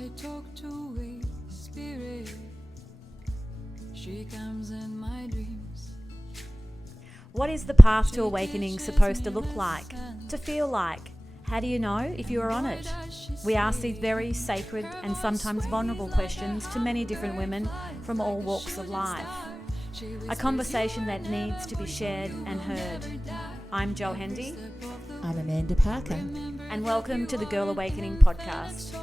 I talk to a spirit. She comes in my dreams. What is the path to awakening supposed to look like? To feel like? How do you know if you are on it? We ask these very sacred and sometimes vulnerable questions to many different women from all walks of life. A conversation that needs to be shared and heard. I'm Jo Hendy. I'm Amanda Parker. And welcome to the Girl Awakening podcast.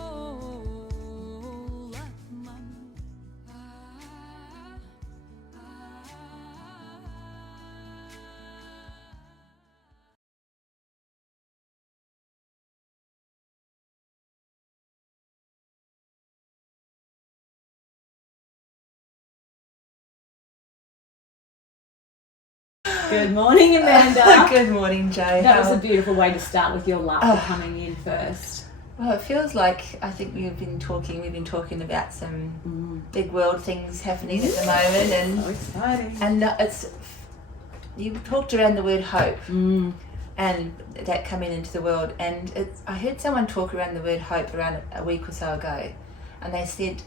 Good morning, Amanda. Good morning, Jo. That was a beautiful way to start with your laughter coming in first. Well, it feels like I think we've been talking about some big world things happening at the moment, and so exciting. And you talked around the word hope and that coming into the world, and I heard someone talk around the word hope around a week or so ago, and they said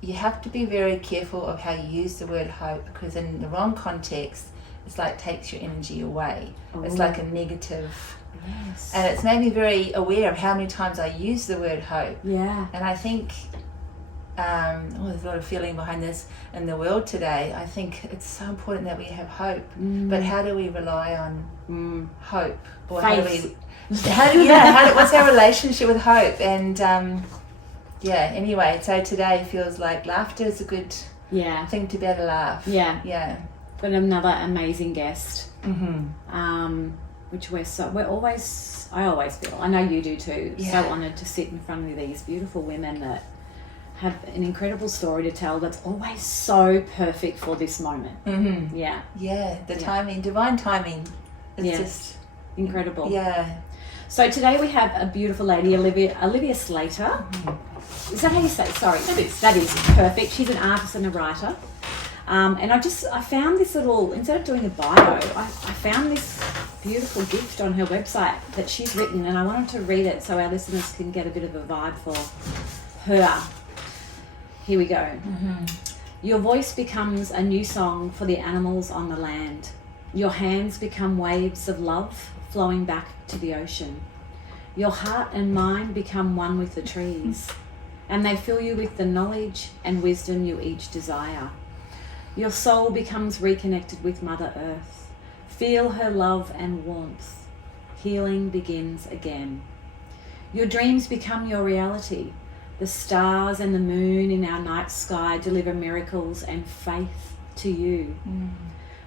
you have to be very careful of how you use the word hope, because in the wrong context it's like takes your energy away. It's like a negative. Yes. And it's made me very aware of how many times I use the word hope. Yeah. And I think there's a lot of feeling behind this in the world today. I think it's so important that we have hope. But how do we rely on hope? Or faith. What's our relationship with hope? And anyway, so today feels like laughter is a good thing to be able to laugh. Yeah. But another amazing guest, which I always feel, I know you do too, so honoured to sit in front of these beautiful women that have an incredible story to tell that's always so perfect for this moment. Timing, divine timing is just incredible. So today we have a beautiful lady, Olivia Slater. Is that how you say it? Sorry. That is perfect. She's an artist and a writer. And I found this little, instead of doing a bio, I found this beautiful gift on her website that she's written, and I wanted to read it so our listeners can get a bit of a vibe for her. Here we go. Your voice becomes a new song for the animals on the land. Your hands become waves of love flowing back to the ocean. Your heart and mind become one with the trees, and they fill you with the knowledge and wisdom you each desire. Your soul becomes reconnected with Mother Earth. Feel her love and warmth. Healing begins again. Your dreams become your reality. The stars and the moon in our night sky deliver miracles and faith to you.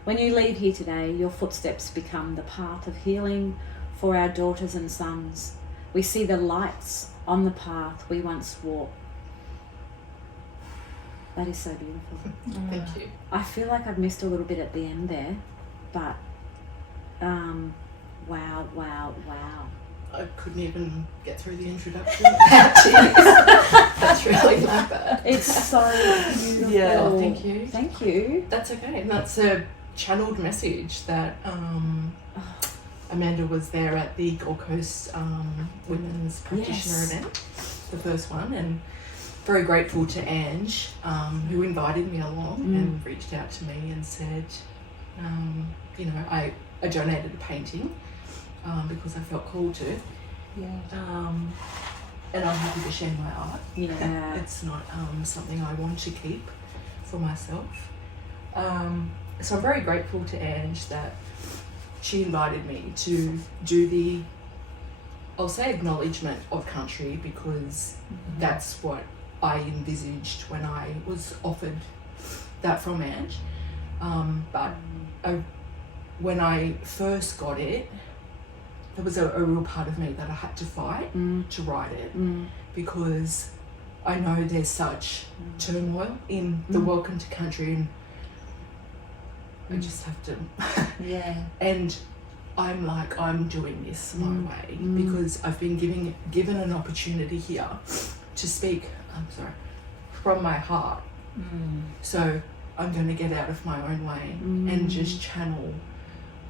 When you leave here today, your footsteps become the path of healing for our daughters and sons. We see the lights on the path we once walked. That is so beautiful. Thank you. I feel like I've missed a little bit at the end there, but wow. I couldn't even get through the introduction. That's really like that. It's so beautiful. Yeah, thank you. Thank you. That's okay. And that's a channeled message that Amanda was there at the Gold Coast Women's Practitioner event, the first one, and very grateful to Ange, who invited me along and reached out to me and said, I donated a painting because I felt called to. And I'm happy to share my art. It's not something I want to keep for myself. So I'm very grateful to Ange that she invited me to do the, I'll say, acknowledgement of country, because that's what I envisaged when I was offered that from Ange. When I first got it, there was a real part of me that I had to fight to write it, because I know there's such turmoil in the welcome to country, and I just have to and I'm like, I'm doing this my way, because I've been given an opportunity here to speak from my heart. So I'm going to get out of my own way and just channel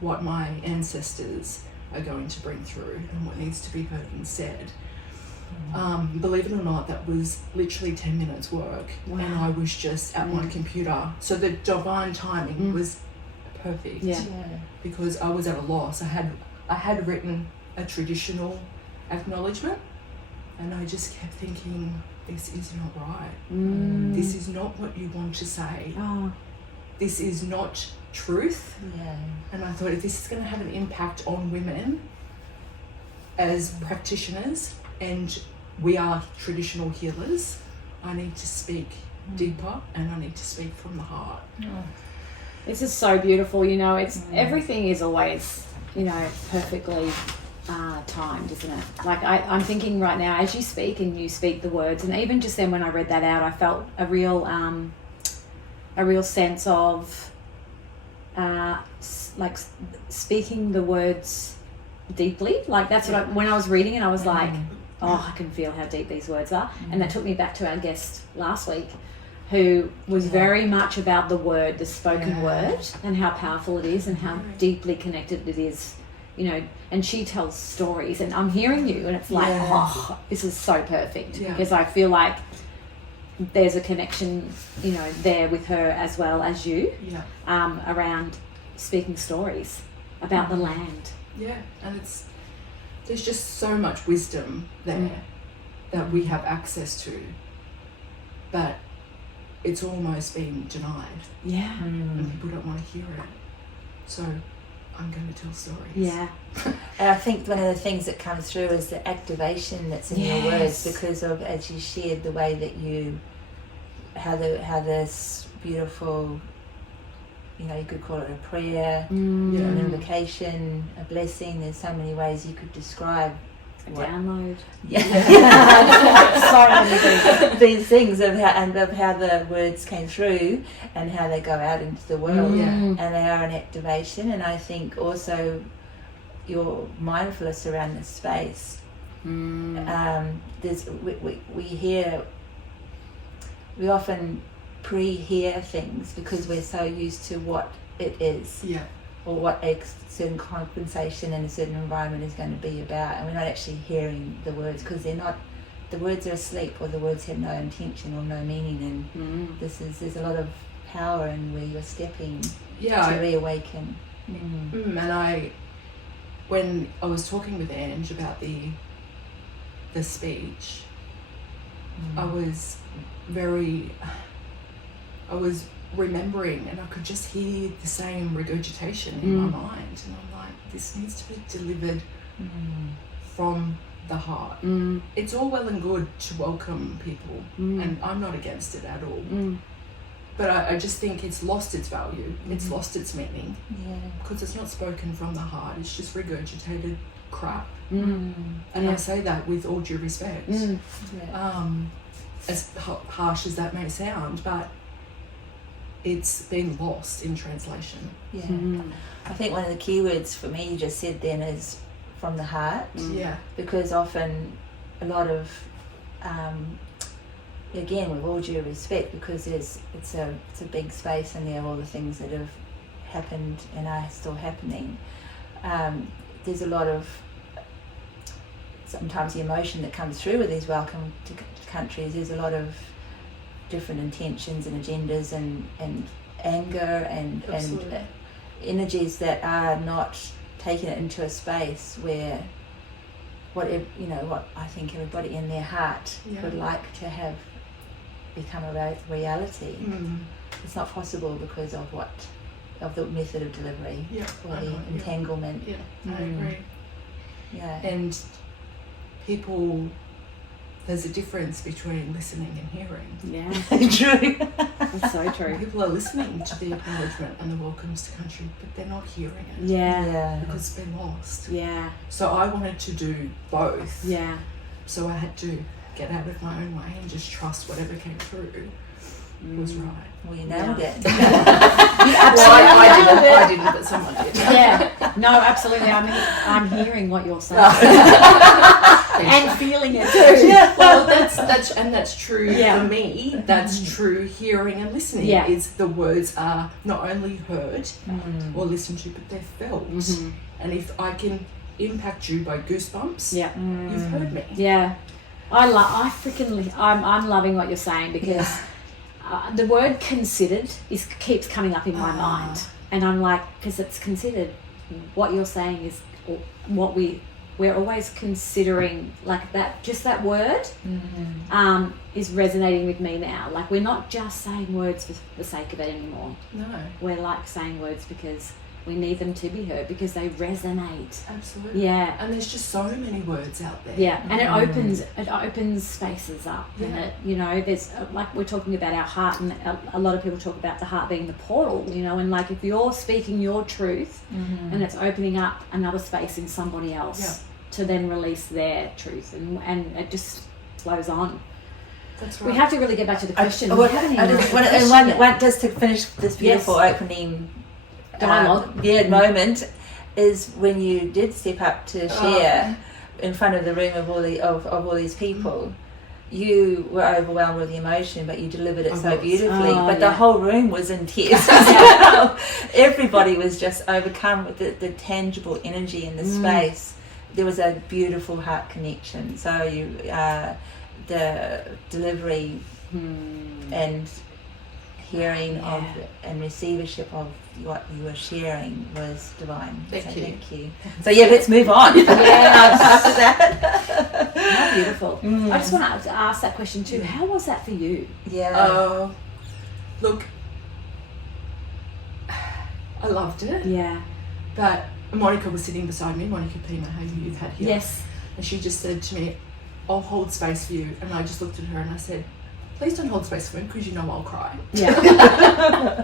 what my ancestors are going to bring through and what needs to be heard and said. Believe it or not, that was literally 10 minutes work. Wow. And I was just at my computer. So the divine timing was perfect. Yeah. Because I was at a loss. I had written a traditional acknowledgement, and I just kept thinking, this is not right. This is not what you want to say. Oh. This is not truth. Yeah. And I thought, if this is going to have an impact on women as practitioners, and we are traditional healers, I need to speak deeper, and I need to speak from the heart. This is so beautiful, you know, it's everything is always, you know, perfectly timed, isn't it? Like I'm thinking right now, as you speak and you speak the words, and even just then when I read that out, I felt a real sense of like speaking the words deeply. Like that's what when I was reading it, I was like, oh, I can feel how deep these words are. And that took me back to our guest last week, who was very much about the word, the spoken word, and how powerful it is and how deeply connected it is, you know. And she tells stories, and I'm hearing you, and it's like, oh, this is so perfect, because I feel like there's a connection, you know, there with her as well as you, around speaking stories about the land. Yeah, and there's just so much wisdom there that we have access to, but it's almost been denied. Yeah. And people don't want to hear it. So I'm going to tell stories. Yeah. And I think one of the things that comes through is the activation that's in your words, because of, as you shared, the way that you, how this beautiful, you know, you could call it a prayer, an invocation, a blessing. There's so many ways you could describe A download. These things of how the words came through and how they go out into the world, and they are an activation. And I think also your mindfulness around this space. There's we often pre-hear things because we're so used to what it is, or what a certain compensation in a certain environment is going to be about, and we're not actually hearing the words because they're not. The words are asleep, or the words have no intention or no meaning, and there's a lot of power in where you're stepping to reawaken. And when I was talking with Ange about the speech, I was remembering, and I could just hear the same regurgitation in my mind, and I'm like, this needs to be delivered from the heart. It's all well and good to welcome people, and I'm not against it at all, but I just think it's lost its value, it's lost its meaning, because it's not spoken from the heart, it's just regurgitated crap. And I say that with all due respect, as harsh as that may sound, but it's been lost in translation. I think one of the key words for me you just said then is from the heart. Because often a lot of again, with all due respect, because it's a big space and there are all the things that have happened and are still happening. There's a lot of sometimes the emotion that comes through with these welcome to countries. There's a lot of different intentions and agendas and anger and energies that are not taking it into a space where what I think everybody in their heart would like to have become a reality. It's not possible because of the method of delivery or the entanglement. I agree. And people, there's a difference between listening and hearing. True. That's so true. People are listening to the acknowledgement and the welcomes to country, but they're not hearing it. Because it's been lost. So I wanted to do both. So I had to get out of my own way and just trust whatever came through was right. Well, you nailed it. I didn't, but someone did. No, absolutely. I'm hearing what you're saying. And feeling it too. Well, that's true for me. That's true. Hearing and listening is the words are not only heard or listened to, but they're felt. And if I can impact you by goosebumps, you've heard me. I'm loving what you're saying because the word considered keeps coming up in my mind, and I'm like, because it's considered. What you're saying is what we're always considering, like that. Just that word is resonating with me now. Like we're not just saying words for the sake of it anymore. No. We're like saying words because we need them to be heard because they resonate. Absolutely. Yeah. And there's just so many words out there. Yeah, and it opens spaces up, and it, you know, there's like we're talking about our heart, and a lot of people talk about the heart being the portal, you know, and like if you're speaking your truth, and it's opening up another space in somebody else to then release their truth, and it just flows on. That's right. We have to really get back to the question. Just to finish this beautiful opening dialogue moment is when you did step up to share in front of the room of all these people. You were overwhelmed with the emotion, but you delivered it so beautifully. The whole room was in tears as well. Everybody was just overcome with the tangible energy in the space. There was a beautiful heart connection. So you, the delivery and hearing of and receivership of what you were sharing was divine. Thank you. So let's move on. After that. How beautiful. I just want to ask that question too. How was that for you? Look, I loved it. Yeah. But Monica was sitting beside me, Monica Pima, who you've had here. Yes. And she just said to me, I'll hold space for you. And I just looked at her and I said, please don't hold space for me because you know I'll cry. Yeah.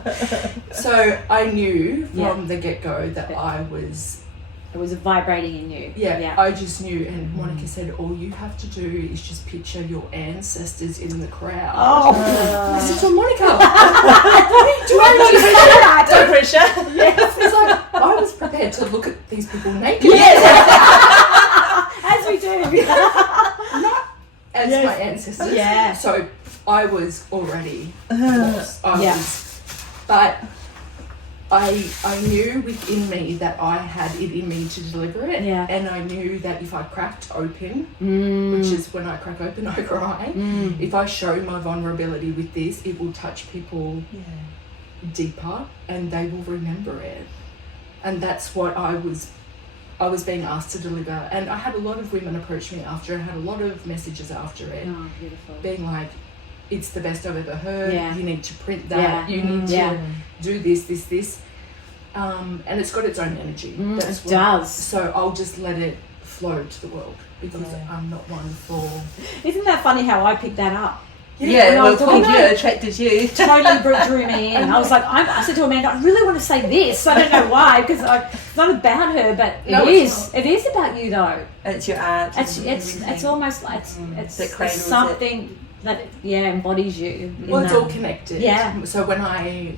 So I knew from the get-go that it was vibrating in you. Yeah, I just knew. And Monica said, all you have to do is just picture your ancestors in the crowd. I said to Monica, don't pressure. Yes. It's like, I was prepared to look at these people naked. Yes. As we do. Not as my ancestors. Yeah. So I was already lost. But I knew within me that I had it in me to deliver it. Yeah. And I knew that if I cracked open, which is when I crack open, I cry. If I show my vulnerability with this, it will touch people deeper and they will remember it. And that's what I was being asked to deliver. And I had a lot of women approach me after. I had a lot of messages after it. Oh, beautiful. Being like, it's the best I've ever heard. Yeah. You need to print that. You need to do this. And it's got its own energy. It does. So I'll just let it flow to the world because I'm not one for... Isn't that funny how I picked that up? Attracted you. Totally drew me in. I was like, I said to Amanda, I really want to say this. I don't know why, because it's not about her, but it is. It is about you, though. It's your art. It's almost like it's something that embodies you. Well, it's all connected. Yeah. So when I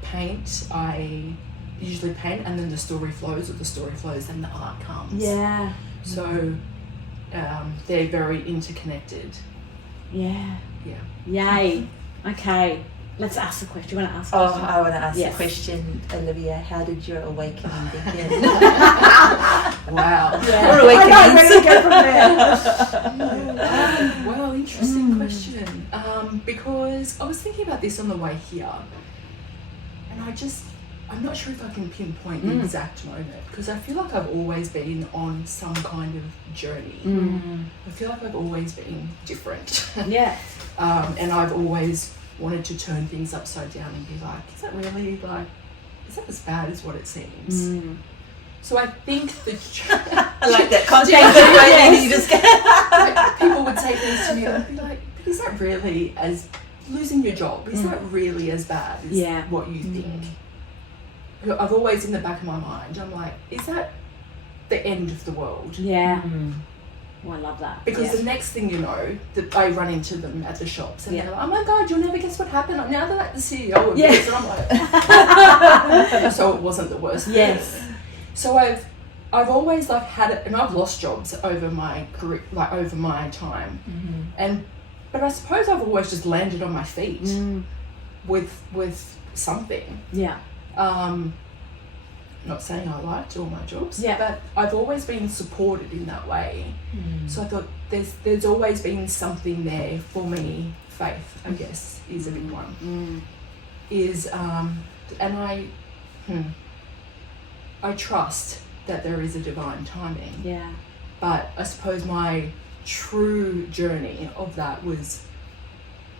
paint, I usually paint, and then the story flows, and the art comes. Yeah. So they're very interconnected. Yeah. Yeah. Yay. Okay. Let's ask the question. Do you want to ask the question? I want to ask the question, Olivia. How did your awakening begin? Wow. Or awakenings. Where do we go from there? Well, interesting question. Because I was thinking about this on the way here, and I'm not sure if I can pinpoint the exact moment, because I feel like I've always been on some kind of journey. I feel like I've always been different. Yeah. And I've always wanted to turn things upside down and be like, is that as bad as what it seems? So I think I like that context. people would say things to me and I'd be like, but is that really as losing your job, is that really as bad as what you think? I've always in the back of my mind, I'm like, is that the end of the world? Yeah. Oh, I love that. Because the next thing you know, that I run into them at the shops and they're like, oh my God, you'll never guess what happened. Now they're like the CEO of this. And I'm like, so it wasn't the worst. Yes. So I've always like had it, and I've lost jobs over my career, like over my time. But I suppose I've always just landed on my feet with something. Yeah. not saying I liked all my jobs, Yeah. but I've always been supported in that way. So I thought there's always been something there for me. Faith, I guess, is a big one. Is and I trust that there is a divine timing. Yeah. But I suppose my true journey of that was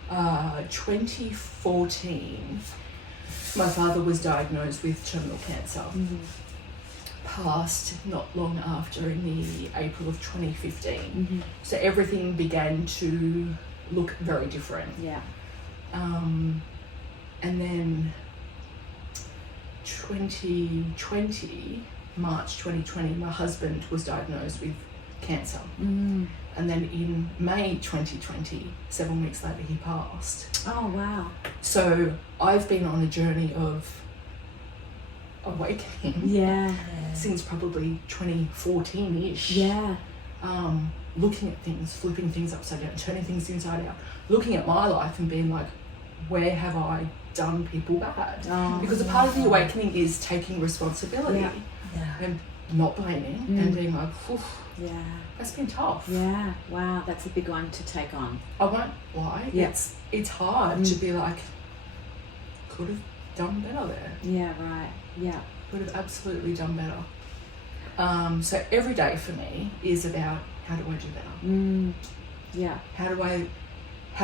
2014. My father was diagnosed with terminal cancer. Passed not long after in the April of 2015. So everything began to look very different. Yeah. And then 2020, March 2020, my husband was diagnosed with cancer. And then in May 2020, 7 weeks later, he passed. Oh, wow. So I've been on a journey of awakening. Yeah. Since probably 2014-ish. Yeah. Looking at things, flipping things upside down, turning things inside out, looking at my life and being like, where have I done people bad? Because a part of the awakening is taking responsibility and not blaming and being like, Yeah. that's been tough. Yeah. Wow. That's a big one to take on. I won't lie. Yeah. It's hard to be like, could have done better there. Yeah. Right. Yeah. Would have absolutely done better. So every day for me is about, how do I do better? Yeah. How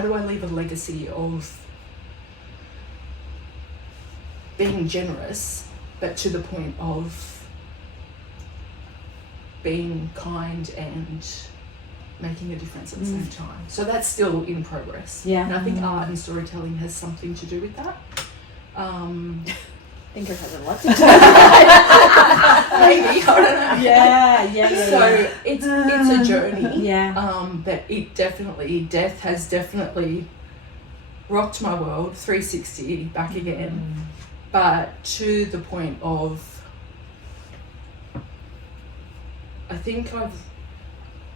do I leave a legacy of being generous, but to the point of being kind and making a difference at the same time. So that's still in progress. Yeah. And I think art and storytelling has something to do with that. I think it has a lot to do. Maybe, I don't know. Yeah. So it's a journey. Yeah. But death has definitely rocked my world 360 back again. But to the point of, I think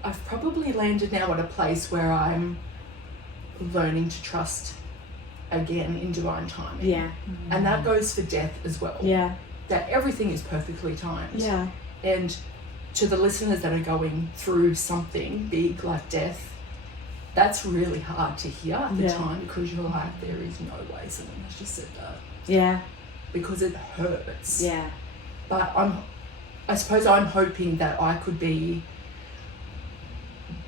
I've probably landed now at a place where I'm learning to trust again in divine timing. Yeah. And that goes for death as well. Yeah. That everything is perfectly timed. Yeah. And to the listeners that are going through something big like death, that's really hard to hear at the time, because you're like, there is no way someone has just said that. Yeah. Because it hurts. Yeah. But I suppose I'm hoping that I could be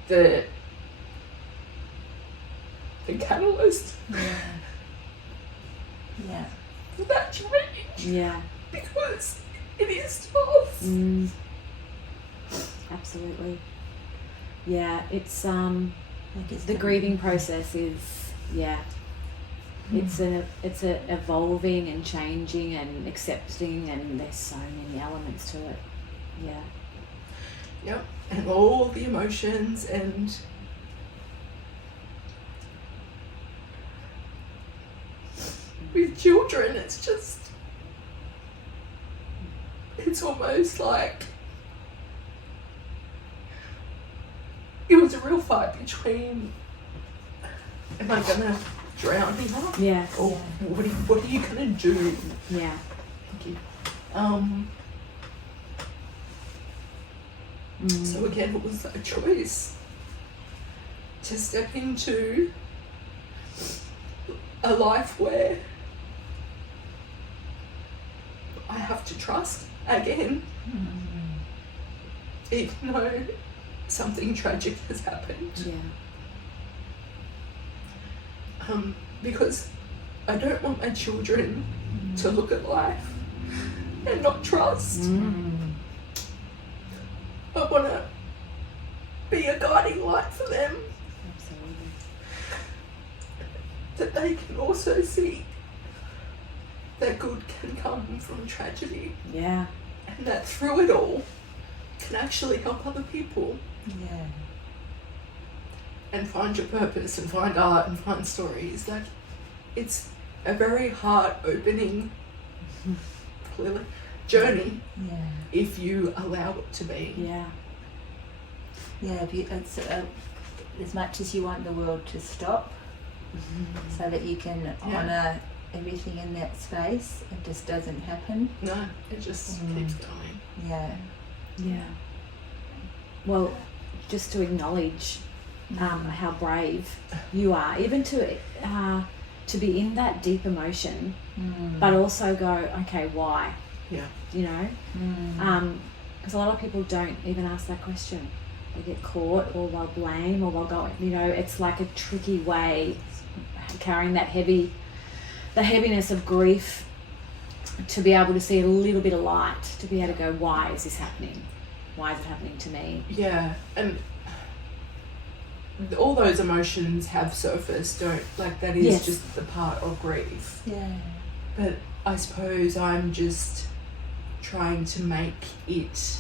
the catalyst for that change. Yeah. Because it is tough. Absolutely. Yeah, it's the grieving process is it's a evolving and changing and accepting, and there's so many elements to it. Yeah. Yep. And all the emotions and with children, it's almost like it was a real fight between, am I gonna drown here? Yeah. Or what are you gonna do? Yeah. Thank you. So again, it was a choice to step into a life where I have to trust again, even though something tragic has happened. Yeah. Because I don't want my children to look at life and not trust. I want to be a guiding light for them, Absolutely. that they can also see that good can come from tragedy, Yeah. and that through it all can actually help other people and find your purpose and find art and find stories. Like, it's a very heart-opening journey if you allow it to be. Yeah. It's, as much as you want the world to stop, so that you can honour everything in that space. It just doesn't happen. No, it just keeps going. Yeah. Yeah. Well, just to acknowledge how brave you are, even to be in that deep emotion, but also go, okay, why? Yeah. You know, because a lot of people don't even ask that question. They get caught, or they'll blame, or they'll go. You know, it's like a tricky way, carrying that the heaviness of grief, to be able to see a little bit of light, to be able to go, why is this happening? Why is it happening to me? Yeah, and all those emotions have surfaced, don't, like, that is just the part of grief. Yeah. But I suppose I'm just trying to make it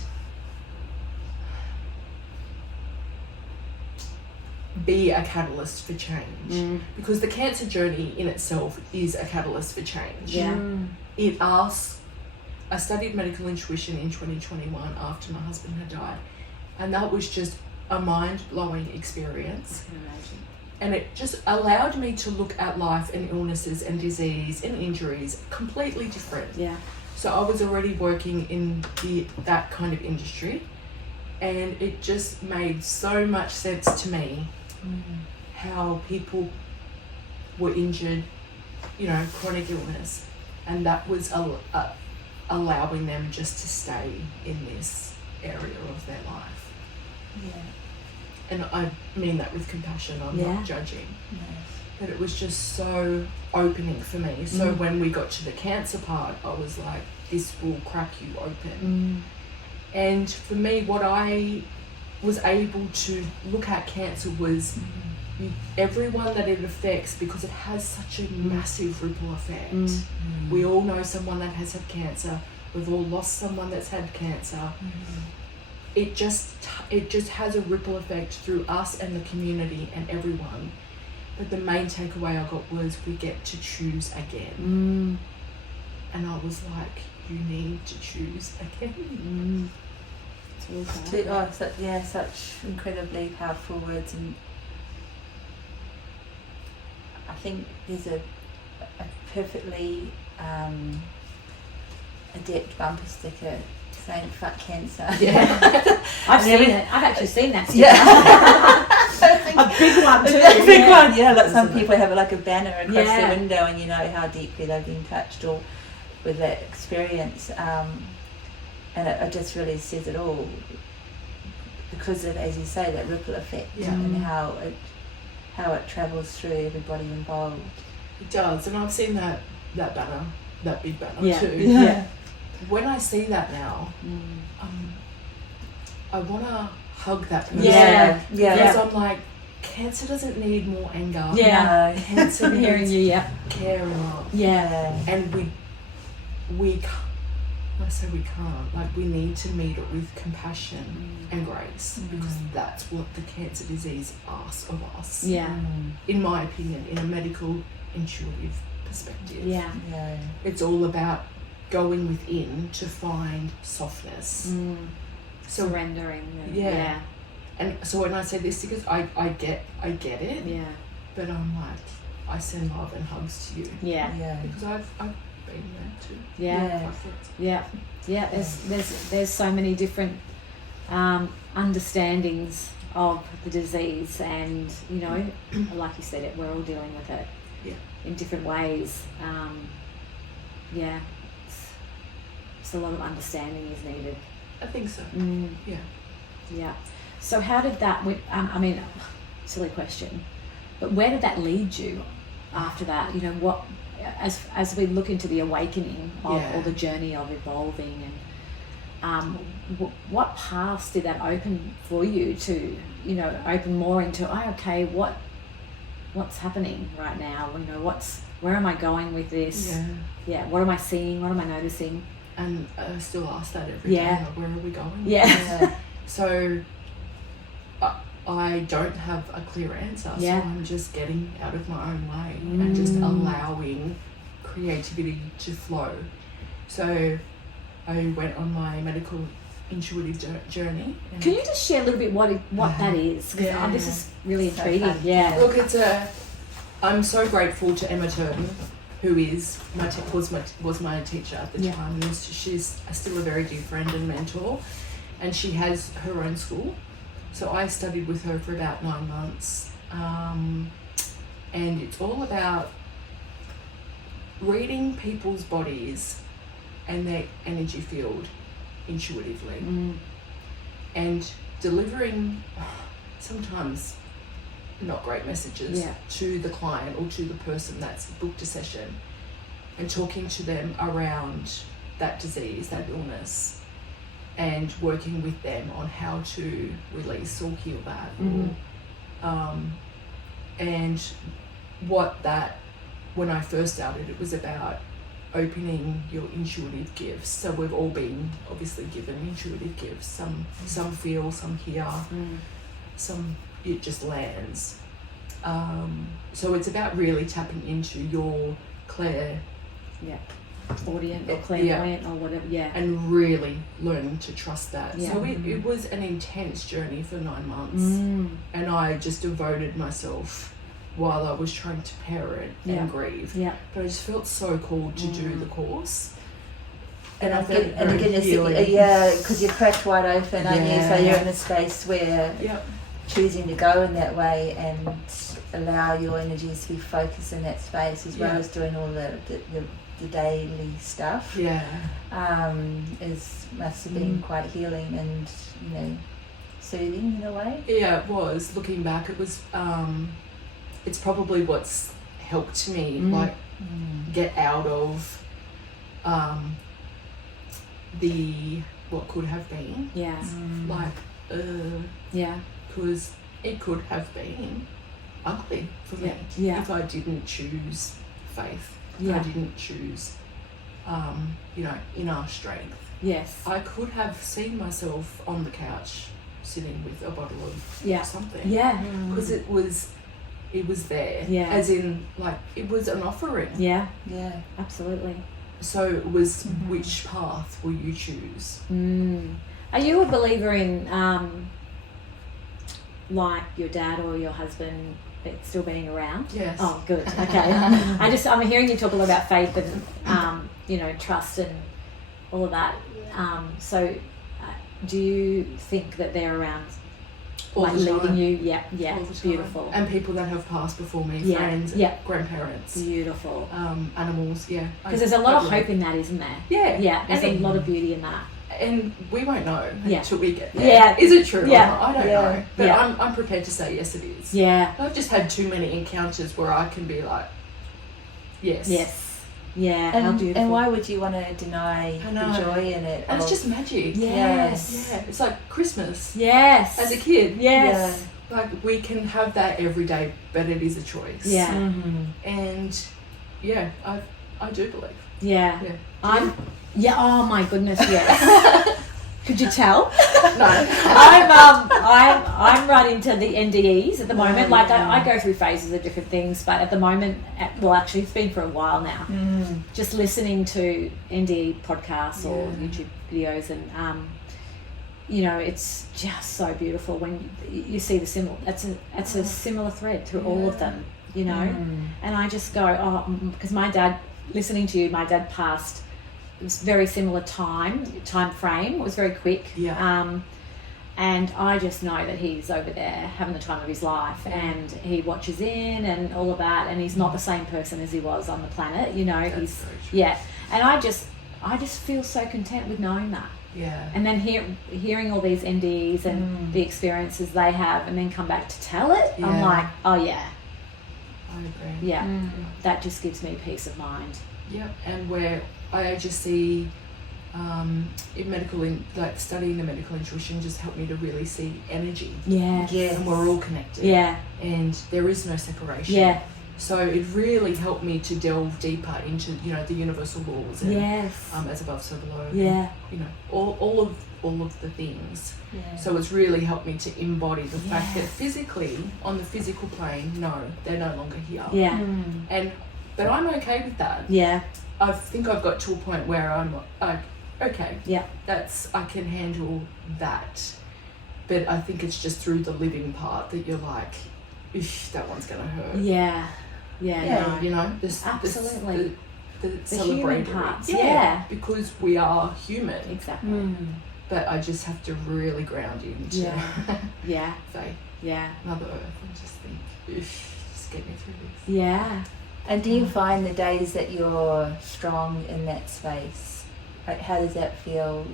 be a catalyst for change, because the cancer journey in itself is a catalyst for change. It asks. I studied medical intuition in 2021 after my husband had died, and that was just a mind-blowing experience. I can imagine. And it just allowed me to look at life and illnesses and disease and injuries completely different. Yeah. So I was already working in that kind of industry, and it just made so much sense to me how people were injured, you know, chronic illness, and that was allowing them just to stay in this area of their life. Yeah. And I mean that with compassion, I'm not judging. No. But it was just so opening for me. So when we got to the cancer part, I was like, this will crack you open. And for me, what I was able to look at cancer was everyone that it affects, because it has such a massive ripple effect. We all know someone that has had cancer. We've all lost someone that's had cancer. It just has a ripple effect through us and the community and everyone. But the main takeaway I got was, we get to choose again. And I was like, you need to choose again. Such incredibly powerful words, and I think there's a perfectly adept bumper sticker saying "fuck cancer." Yeah, I've seen it. I've actually seen that sticker. Yeah. A big one too. A big one, yeah. Like some people have like a banner across Yeah. the window, and you know how deeply they've been touched or with that experience. And it just really says it all, because of, as you say, that ripple effect, and how it travels through everybody involved. It does, and I've seen that banner, that big banner too. Yeah. When I see that now, I want to hug that person. Yeah. Because I'm like, cancer doesn't need more anger. Yeah. No. Cancer Hearing needs you, care and love. Yeah. And we can't. I say we can't. Like, we need to meet it with compassion and grace, because that's what the cancer disease asks of us. Yeah. In my opinion, in a medical intuitive perspective. Yeah. It's all about going within to find softness. So, Surrendering. yeah. And so when I say this, because I get it. Yeah. But I'm like, I send love and hugs to you. Yeah. Because I've been there too. Yeah. Yeah. There's so many different understandings of the disease, and you know, like you said, we're all dealing with it in different ways. It's a lot of understanding is needed. I think so. Yeah. So how did that? I mean, silly question, but where did that lead you after that? You know, what as we look into the awakening of or the journey of evolving, and what paths did that open for you to, you know, open more into? What's happening right now? You know, where am I going with this? Yeah. What am I seeing? What am I noticing? And I still ask that every day. Like, where are we going? Yeah. So I don't have a clear answer. So I'm just getting out of my own way and just allowing creativity to flow. So I went on my medical intuitive journey. Can you just share a little bit what that is? Because this is really intriguing. Fun. Yeah. Look, I'm so grateful to Emma Turton who is was my teacher at the Yeah. time, and she's still a very dear friend and mentor, and she has her own school. So I studied with her for about 9 months, and it's all about reading people's bodies and their energy field intuitively, and delivering sometimes not great messages to the client or to the person that's booked a session, and talking to them around that disease, that illness, and working with them on how to release or heal that. And when I first started, it was about opening your intuitive gifts. So we've all been obviously given intuitive gifts. Some feel, some hear, some it just lands. So it's about really tapping into your clairaudient or clairvoyant or whatever, and really learning to trust that. Yeah. So it was an intense journey for 9 months, and I just devoted myself while I was trying to parent and grieve. Yeah. But I just felt so called to do the course. And I And felt very again, healing. because you're cracked wide open, aren't you? So you're in a space where choosing to go in that way and allow your energies to be focused in that space, as well as doing all the daily stuff. Must have been quite healing and soothing in a way. Yeah, it was. Looking back, it was. It's probably what's helped me get out of the what could have been. Because it could have been ugly for me if I didn't choose faith. If I didn't choose inner strength. Yes. I could have seen myself on the couch sitting with a bottle of something. Yeah. Because it was there. Yeah. As in, it was an offering. Yeah. Yeah. Absolutely. So it was which path will you choose? Are you a believer in your dad or your husband still being around? Yes. Oh, good. Okay. I'm hearing you talk a lot about faith and trust and all of that. So do you think that they're around, All the leading time. you? Yeah. All the time. Beautiful. And people that have passed before me, friends, grandparents, Beautiful. animals. Because there's a lot of hope in that, isn't there? Yeah. There's a lot of beauty in that. And we won't know until we get there. Yeah. Is it true? Yeah. Or not? I don't know. But Yeah. I'm prepared to say yes, it is. Yeah. I've just had too many encounters where I can be like, yes. Yes. Yeah. How beautiful. And why would you want to deny the joy in it? And it's just magic. Yes. Yeah. It's like Christmas. Yes. As a kid. Yes. Like we can have that every day, but it is a choice. Yeah. And I do believe. Yeah. Yeah. Oh my goodness, yes. Could you tell? No. I'm right into the NDEs at the moment. I go through phases of different things, but at the moment, actually it's been for a while now. Just listening to NDE podcasts or YouTube videos, and it's just so beautiful when you see the similar. It's a similar thread through all of them, And I just go, because my dad, listening to you, my dad passed. It was very similar time frame. It was very quick. And I just know that he's over there having the time of his life, and he watches in and all of that, and he's not the same person as he was on the planet. That's He's very true. And I just feel so content with knowing that. Yeah. And then hearing all these NDEs and the experiences they have, and then come back to tell it. Yeah. I'm like, oh yeah, I agree. yeah, that just gives me peace of mind. Yep. And where I just see studying the medical intuition just helped me to really see energy. Yeah. And we're all connected. Yeah. And there is no separation. Yeah. So it really helped me to delve deeper into, the universal laws and as above, so below. Yeah. And, all of the things. Yeah. So it's really helped me to embody the fact that physically, on the physical plane, no, they're no longer here. Yeah. But I'm okay with that. Yeah. I think I've got to a point where I'm like, okay, Yeah. I can handle that. But I think it's just through the living part that you're like, that one's gonna hurt. Yeah. no. You know, Absolutely. the The celebratory human parts, yeah. because we are human. Exactly. But I just have to really ground into Yeah. faith, Yeah. Mother Earth, and just think, just get me through this. Yeah. And do you find the days that you're strong in that space, like how does that feel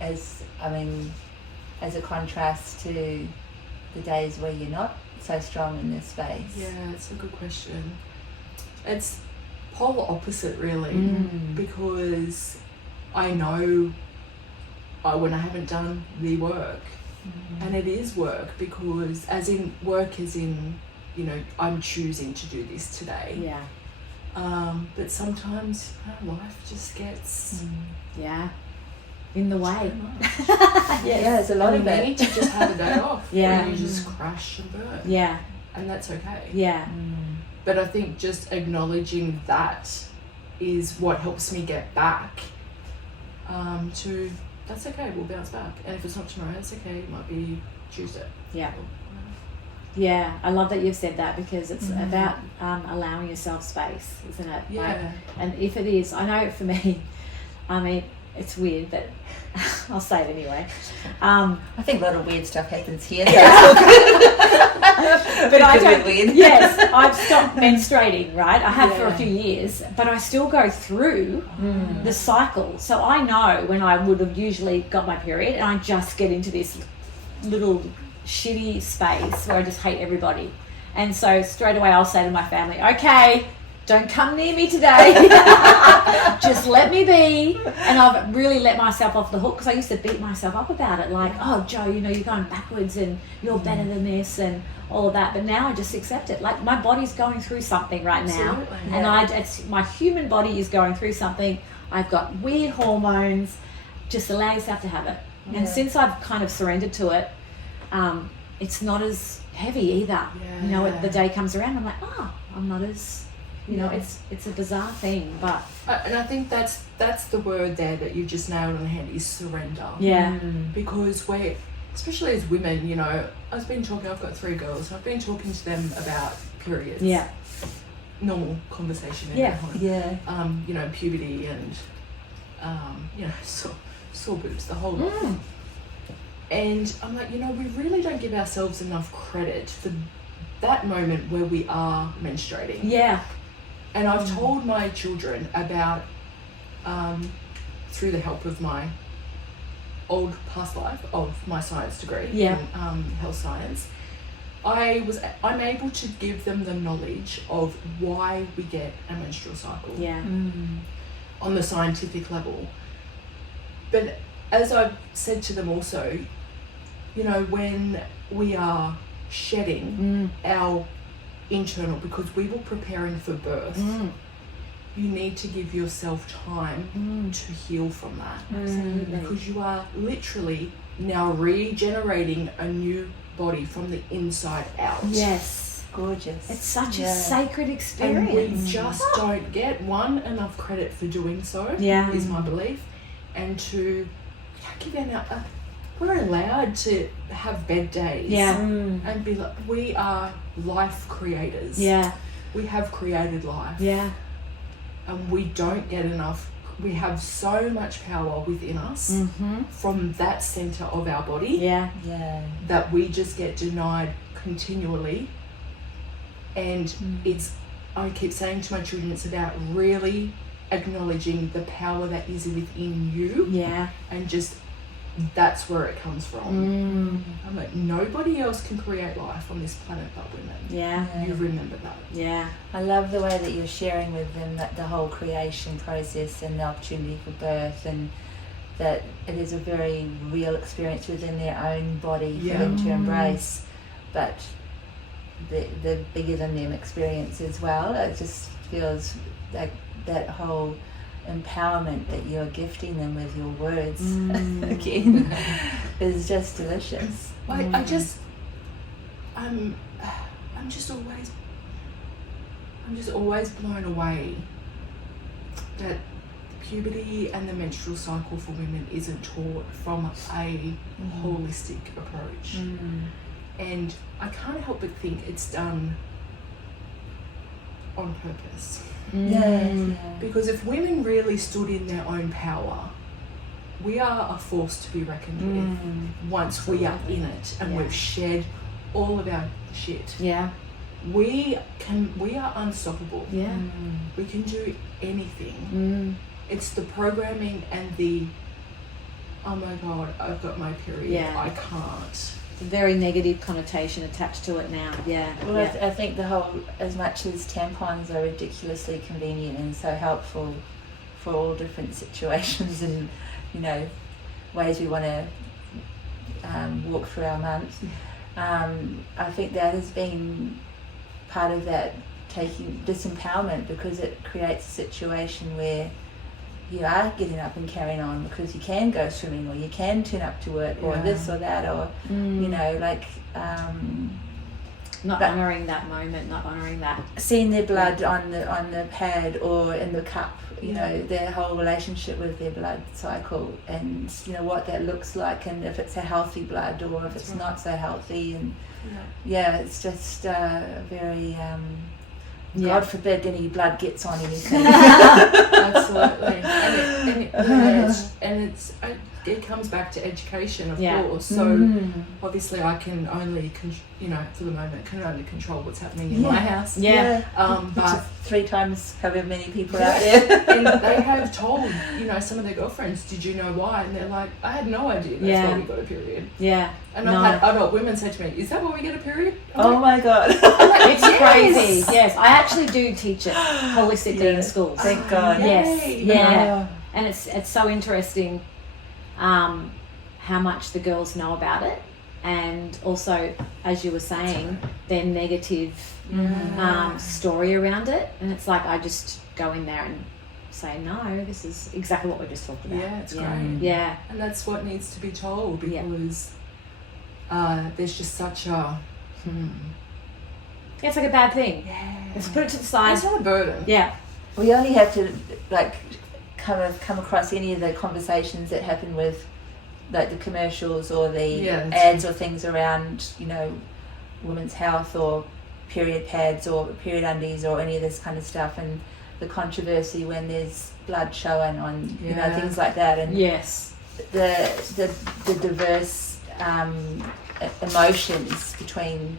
as a contrast to the days where you're not so strong in this space? Yeah, it's a good question. It's polar opposite, really, because I know when I haven't done the work, and it is work, because as in, you know, I'm choosing to do this today. Yeah. But sometimes life just gets in the way. Yeah, there's a lot of you it. need to just have a day off. Yeah. Or you just crash and burn. Yeah. And that's okay. Yeah. But I think just acknowledging that is what helps me get back to, that's okay, we'll bounce back. And if it's not tomorrow, it's okay, it might be Tuesday. Yeah. Yeah, I love that you've said that, because it's about allowing yourself space, isn't it? Yeah. Like, and if it is, I know for me, I mean, it's weird, but I'll say it anyway. I think a lot of weird stuff happens here. But I don't. Weird. Yes, I've stopped menstruating. Right, I have for a few years, but I still go through the cycle. So I know when I would have usually got my period, and I just get into this little shitty space where I just hate everybody. And so straight away I'll say to my family, okay, don't come near me today. Just let me be. And I've really let myself off the hook, because I used to beat myself up about it, like, oh Joe, you know, you're going backwards and you're better than this and all of that. But now I just accept it. Like, my body's going through something right now. Absolutely. And it's my human body is going through something. I've got weird hormones. Just allow yourself to have it. And since I've kind of surrendered to it, it's not as heavy either. You know, the day comes around, I'm like, oh, I'm not as, you know, it's a bizarre thing, but And I think that's the word there that you just nailed on the head, is surrender. yeah. Because we're, especially as women, you know, I've got 3 girls, and I've been talking to them about periods. Yeah. Normal conversation in Yeah. our home. Yeah. You know, puberty and, you know, sore boobs, the whole lot. And I'm like, you know, we really don't give ourselves enough credit for that moment where we are menstruating. Yeah. And I've told my children about, through the help of my old past life of my science degree in health science, I'm able to give them the knowledge of why we get a menstrual cycle on the scientific level. But as I've said to them also, you know, when we are shedding our internal, because we were preparing for birth, you need to give yourself time to heal from that. Because you are literally now regenerating a new body from the inside out. Yes. Gorgeous. It's such a sacred experience. And we just don't get enough credit for doing so, is my belief. And to give out, we're allowed to have bed days and be like, we are life creators. We have created life. And we don't get enough. We have so much power within us from that center of our body that we just get denied continually. And I keep saying to my children, it's about really acknowledging the power that is within you, and just that's where it comes from. I'm like, nobody else can create life on this planet but women. You remember that. I love the way that you're sharing with them that the whole creation process and the opportunity for birth, and that it is a very real experience within their own body for them to embrace, but the bigger than them experience as well. It just feels like that whole empowerment that you're gifting them with your words again is just delicious. I'm just always blown away that puberty and the menstrual cycle for women isn't taught from a holistic approach. And I can't help but think it's done on purpose. Yeah. Because if women really stood in their own power, we are a force to be reckoned with once we are in it and we've shed all of our shit. Yeah. We are unstoppable. Yeah. We can do anything. It's the programming and the, oh my God, I've got my period. Yeah. I can't. A very negative connotation attached to it now. Yeah. Well, yeah. I think the whole, as much as tampons are ridiculously convenient and so helpful for all different situations and, you know, ways we want to walk through our month, I think that has been part of that taking disempowerment, because it creates a situation where you are getting up and carrying on because you can go swimming or you can turn up to work or this or that or you know, like not honouring that moment, not honouring that, seeing their blood on the pad or in the cup, you know, their whole relationship with their blood cycle, and you know what that looks like, and if it's a healthy blood or if it's not so healthy, and it's just very God forbid any blood gets on anything. Absolutely. And it comes back to education, of course. So obviously I can only, for the moment, can only control what's happening in my house. But 3 times however many people out there. And they have told, some of their girlfriends, did you know why? And they're like, I had no idea that's why we got a period. Yeah. And I've had adult women say to me, is that why we get a period? Oh my God. It's crazy. Yes, I actually do teach it holistically in schools. Thank God. Yes. Yay. Yeah. And it's so interesting how much the girls know about it, and also, as you were saying, their negative story around it. And it's like I just go in there and say, no, this is exactly what we just talked about. Yeah, it's great. Yeah. And that's what needs to be told, because there's just such a It's like a bad thing. Yeah. Let's put it to the side. It's not a burden. Yeah. We only have to come across any of the conversations that happen with like the commercials or the ads or things around, women's health or period pads or period undies or any of this kind of stuff, and the controversy when there's blood showing on things like that, and the diverse emotions between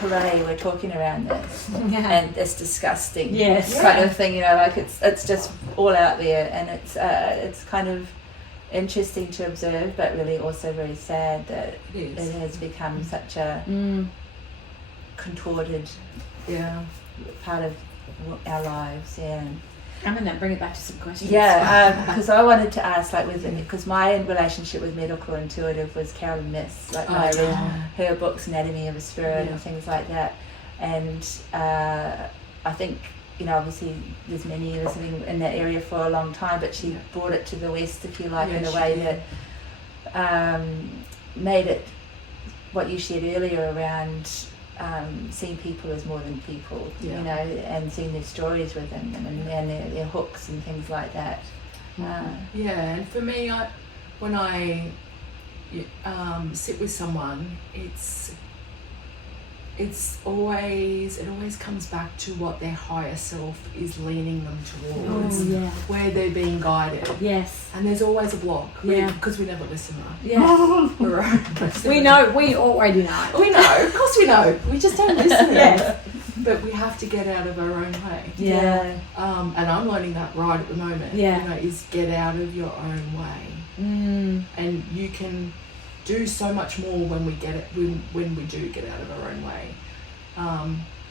hooray we're talking around this and it's disgusting kind of thing, it's just all out there, and it's kind of interesting to observe, but really also very sad that it has become such a contorted part of our lives. I'm going to bring it back to some questions. Because I wanted to ask, because my relationship with medical intuitive was Carolyn Miss. I read her books, Anatomy of a Spirit and things like that. And I think, obviously there's many listening in that area for a long time, but she brought it to the West, if you like, in a way that made it what you shared earlier around seeing people as more than people, and seeing their stories within them and their hooks and things like that. And for me, when I sit with someone, it always comes back to what their higher self is leaning them towards, where they're being guided. Yes. And there's always a block, because we never listen. We know, we already know. We know, of course we know. We just don't listen. But we have to get out of our own way. And I'm learning that right at the moment. Is get out of your own way. And you can do so much more when we do get out of our own way.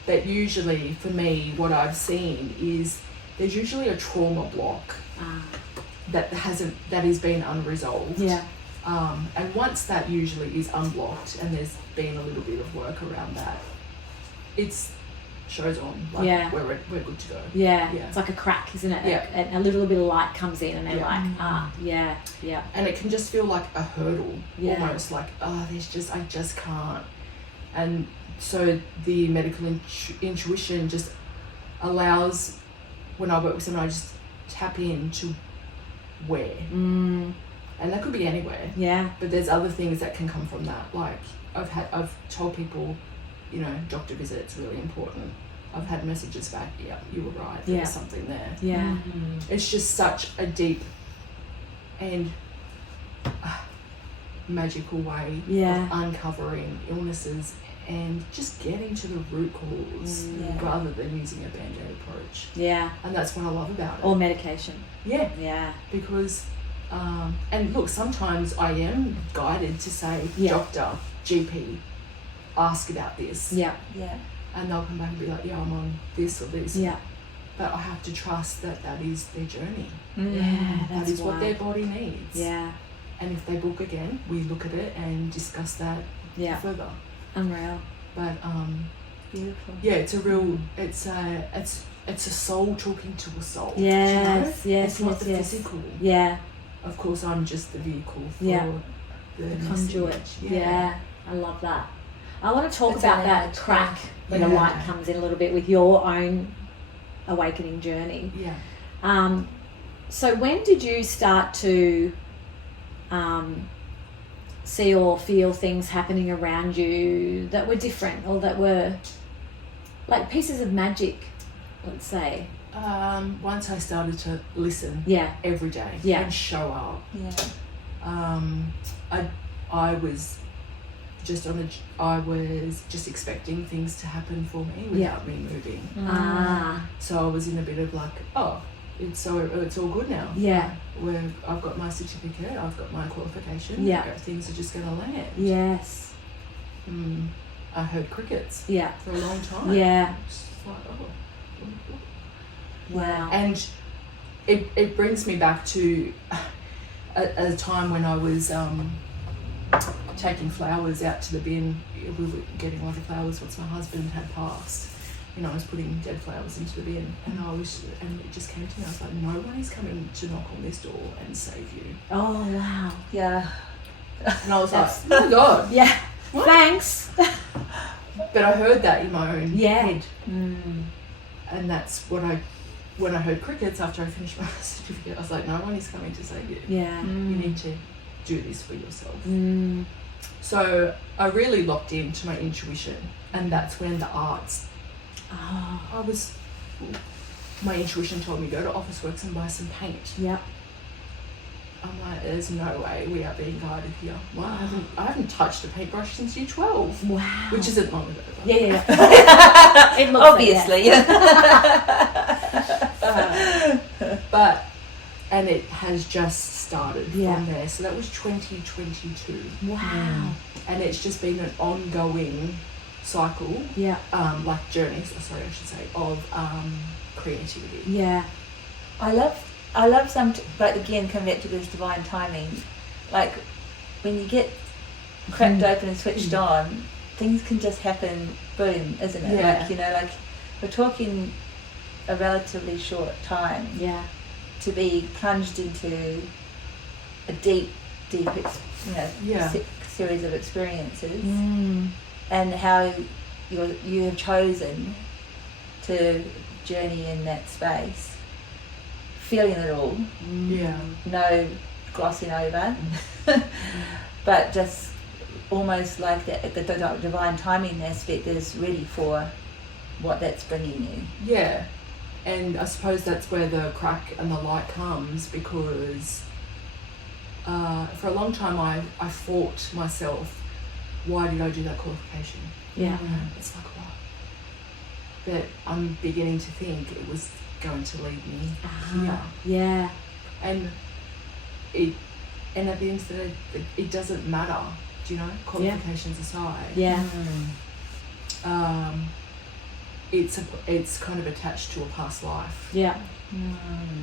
That usually, for me, what I've seen is there's usually a trauma block that is been unresolved. And once that usually is unblocked and there's been a little bit of work around that, it's shows on. We're good to go. It's like a crack, isn't it? A little bit of light comes in and they're like, And it can just feel like a hurdle, almost like, I just can't. And so the medical intuition just allows, when I work with someone, I just tap into where. And that could be anywhere. But there's other things that can come from that. Like I've told people, doctor visit's really important. I've had messages back, yeah, you were right, Yeah. there's something there. Yeah. It's just such a deep and magical way Yeah. of uncovering illnesses and just getting to the root cause Yeah. rather than using a band-aid approach. Yeah. And that's what I love about it. Or medication. Yeah, Yeah. because and look, sometimes I am guided to say, Yeah. doctor, GP, ask about this. Yeah. Yeah. And they'll come back and be like, yeah, I'm on this or this. Yeah. But I have to trust that that is their journey. Yeah. That That's is what why. their body needs. Yeah. And if they book again, we look at it and discuss that Yeah. further. Unreal. But Beautiful. yeah, it's a real, it's a soul talking to a soul. Yes, you know? yes, It's not yes, the yes. physical. Yeah. Of course, I'm just the vehicle for Yeah. the Conduit. message. Yeah. I love that. I want to talk It's about an that image, crack when the Yeah. light comes in a little bit with your own awakening journey. Yeah. So when did you start to see or feel things happening around you that were different or that were like pieces of magic, let's say? Once I started to listen Yeah. every day Yeah. and show up, Yeah. I was just expecting things to happen for me without me moving. Ah. So I was in a bit of like, oh, it's all good now. Yeah. I've got my certificate, I've got my qualification. Yeah. Things are just going to land. Yes. I heard crickets Yeah. for a long time. Yeah. It's like, oh. Wow. And it brings me back to a time when I was taking flowers out to the bin. We were getting all the flowers once my husband had passed. You know, I was putting dead flowers into the bin, and it just came to me. I was like, no one is coming to knock on this door and save you. Oh, wow. Yeah. And I was That's- like, oh my god. Yeah. What? Thanks. But I heard that in my own Yeah. head, and that's what when I heard crickets after I finished my certificate, I was like, no one is coming to save you. Yeah. You need to do this for yourself. Mm. So I really locked into my intuition, and that's when the arts. Oh. My intuition told me go to Officeworks and buy some paint. Yeah. I'm like, there's no way we are being guided here. Well, I haven't touched a paintbrush since year 12, Wow. which isn't long ago. But Yeah. It looks Obviously. but and it has just started Yeah. from there. So that was 2022, Wow. and it's just been an ongoing cycle, Yeah. like journeys. Sorry, I should say, of creativity. Yeah. I love some, but again, come back to this divine timing. Like when you get cracked open and switched on, things can just happen, boom, isn't it? Yeah. Like, you know, like we're talking a relatively short time Yeah. to be plunged into a deep, Yeah. series of experiences, Mm. and how you have chosen to journey in that space, feeling it all, Yeah. no glossing over, but just almost like the divine timing aspect is ready for what that's bringing you. Yeah, and I suppose that's where the crack and the light comes, because for a long time I fought myself. Why did I do that qualification? Yeah. It's like, wow. But I'm beginning to think it was going to lead me here. Yeah. And at the end of the day, it doesn't matter, do you know, qualifications aside. Yeah. It's kind of attached to a past life. Yeah.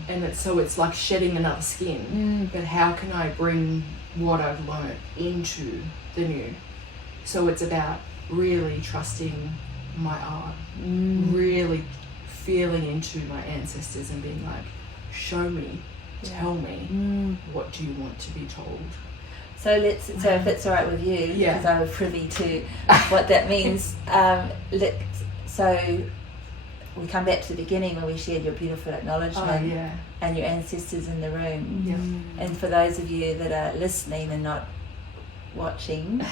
And it's like shedding another skin. But how can I bring what I've learned into the new? So it's about really trusting my art, really feeling into my ancestors and being like, show me, tell me, what do you want to be told? So if it's all right with you, Yeah. because I was privy to what that means. So we come back to the beginning where we shared your beautiful acknowledgement and your ancestors in the room. Yeah. And for those of you that are listening and not watching,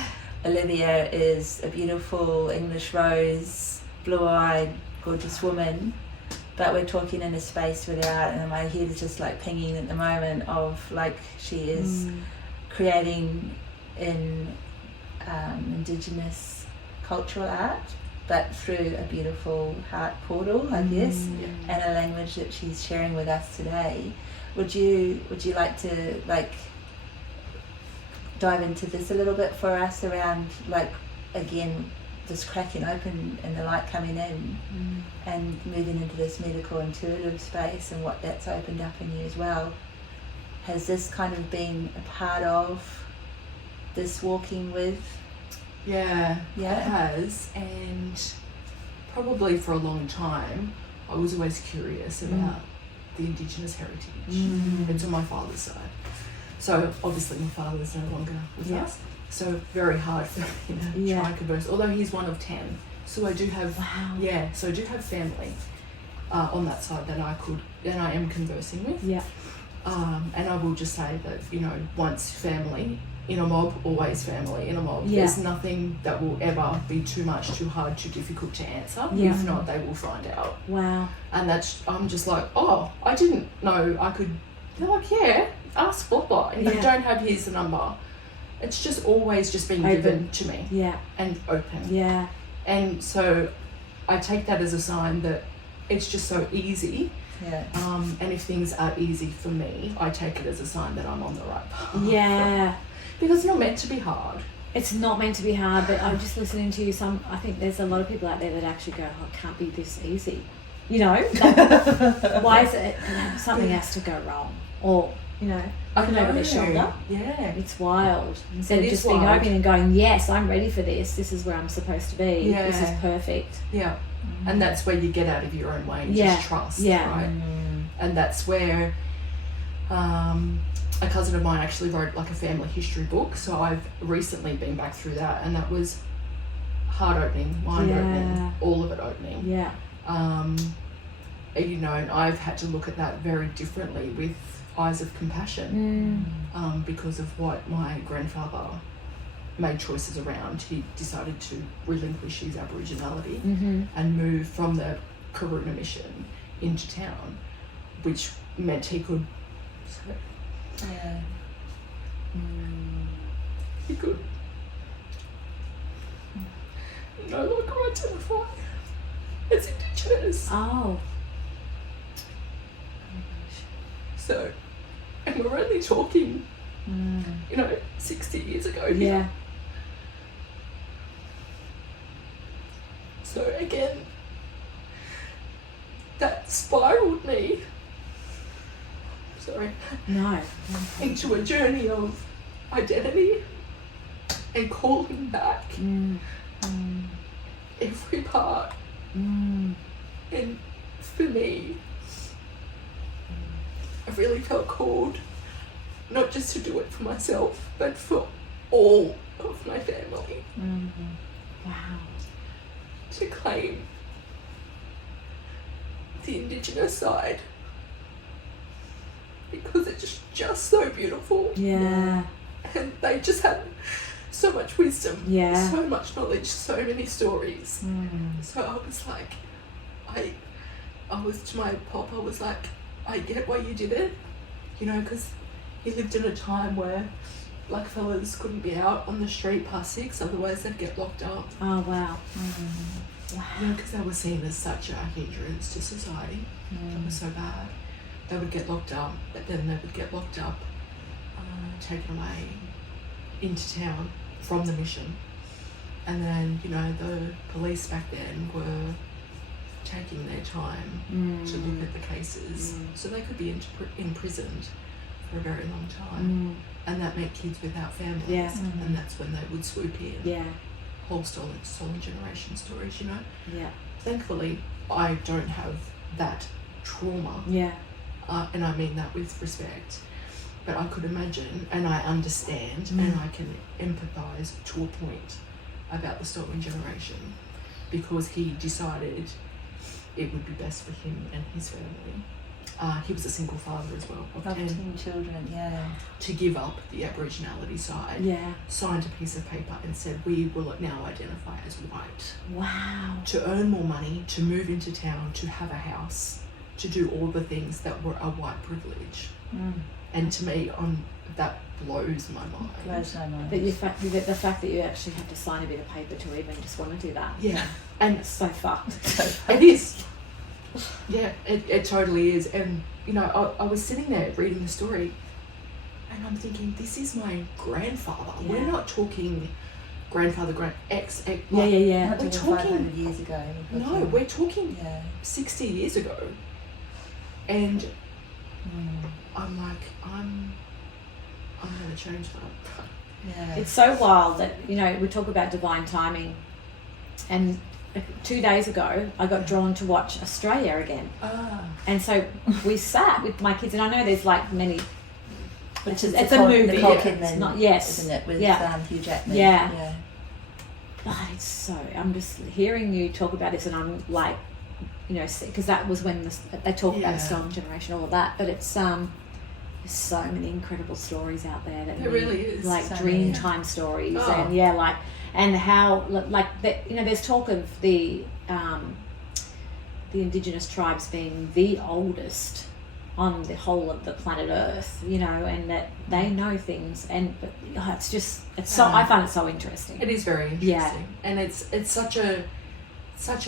Olivia is a beautiful English rose, blue-eyed, gorgeous woman, but we're talking in a space where they're out, and my head is just like pinging at the moment of like she is creating in Indigenous cultural art, but through a beautiful heart portal, I guess, and a language that she's sharing with us today. Would you like to like dive into this a little bit for us around like again this cracking open and the light coming in and moving into this medical intuitive space and what that's opened up in you as well? Has this kind of been a part of this walking with? Yeah, Yeah. it has, and probably for a long time I was always curious about the Indigenous heritage. It's on my father's side. So obviously my father's no longer with us. So very hard for me to try and converse. Although he's one of 10. So I do have so I do have family on that side that I am conversing with. Yeah. And I will just say that, you know, once family in a mob, always family in a mob. There's nothing that will ever be too much, too hard, too difficult to answer. If not, they will find out. Wow. And I'm just like, oh, I didn't know I could. They're like, yeah, ask blah blah. And if you don't have his number, it's just always just being given to me. Yeah. And open. Yeah. And so I take that as a sign that it's just so easy. Yeah. And if things are easy for me, I take it as a sign that I'm on the right path. Yeah. Because it's not meant to be hard. It's not meant to be hard, but I'm just listening to you. I think there's a lot of people out there that actually go, oh, it can't be this easy. You know? Like, why is it, something has to go wrong? Or, you know, looking over their shoulder. Yeah. It's wild. Instead of It is just being wild. open and going, yes, I'm ready for this. This is where I'm supposed to be. Yeah. This is perfect. Yeah. And that's where you get out of your own way and Yeah. just trust, Yeah. right? And that's where a cousin of mine actually wrote like a family history book. So I've recently been back through that, and that was heart opening, mind opening, all of it opening. Yeah. You know, and I've had to look at that very differently with eyes of compassion because of what my grandfather made choices around. He decided to relinquish his Aboriginality and move from the Karuna mission into town, which meant he could he could no longer identify as Indigenous. Oh. So, and we're only talking, you know, 60 years ago here. Yeah. So again, that spiraled me, No. into a journey of identity and calling back every part. And for me, I really felt called not just to do it for myself, but for all of my family. Wow. To claim the Indigenous side, because it's just so beautiful. Yeah. And they just have so much wisdom, Yeah. so much knowledge, so many stories. So I was like, I was to my pop, I was like, I get why you did it, you know, because he lived in a time where black fellas couldn't be out on the street past 6, otherwise they'd get locked up. Oh, wow. Wow. You know, because they were seen as such a hindrance to society. It was so bad. They would get locked up, but then they would get locked up, taken away into town from the mission. And then, you know, the police back then were taking their time to look at the cases. So they could be imprisoned for a very long time. And that meant kids without families. Yeah. And that's when they would swoop in. Yeah. Whole stolen generation stories, you know. Yeah. Thankfully, I don't have that trauma. Yeah. And I mean that with respect. But I could imagine, and I understand, and I can empathise to a point about the stolen generation, because he decided it would be best for him and his family he was a single father as well of Of 10, 10 children, yeah. to give up the Aboriginality side, Yeah. signed a piece of paper and said, we will now identify as white. Wow. To earn more money, to move into town, to have a house, to do all the things that were a white privilege. And to me, that blows my mind. Blows my mind. But the fact that you actually have to sign a bit of paper to even just want to do that. Yeah, and It's so fucked. it is. Yeah, it totally is. And, you know, I was sitting there reading the story and I'm thinking, this is my grandfather. Yeah. We're not talking grandfather, ex. Yeah. Not We're talking talking- 500 years ago. No, we're talking Yeah. 60 years ago. And I'm like, I'm going to change that. Yeah. It's so wild that, you know, we talk about divine timing, and 2 days ago I got drawn to watch Australia again. And so we sat with my kids, and I know there's like many, Which is it's the a movie. Nicole It's Kidman, not, yes. isn't it? With Yeah. Hugh Jackman. Yeah. But it's so, I'm just hearing you talk about this and I'm like, you know, because that was when they talk about the Stolen Generation, all of that, but it's there's so many incredible stories out there that There really is. like So dream many. time stories. Oh. And like, and how like you know, there's talk of the Indigenous tribes being the oldest on the whole of the planet Earth, you know, and that they know things, and but it's just, it's so, I find it so interesting. It is very interesting. Yeah. And it's such a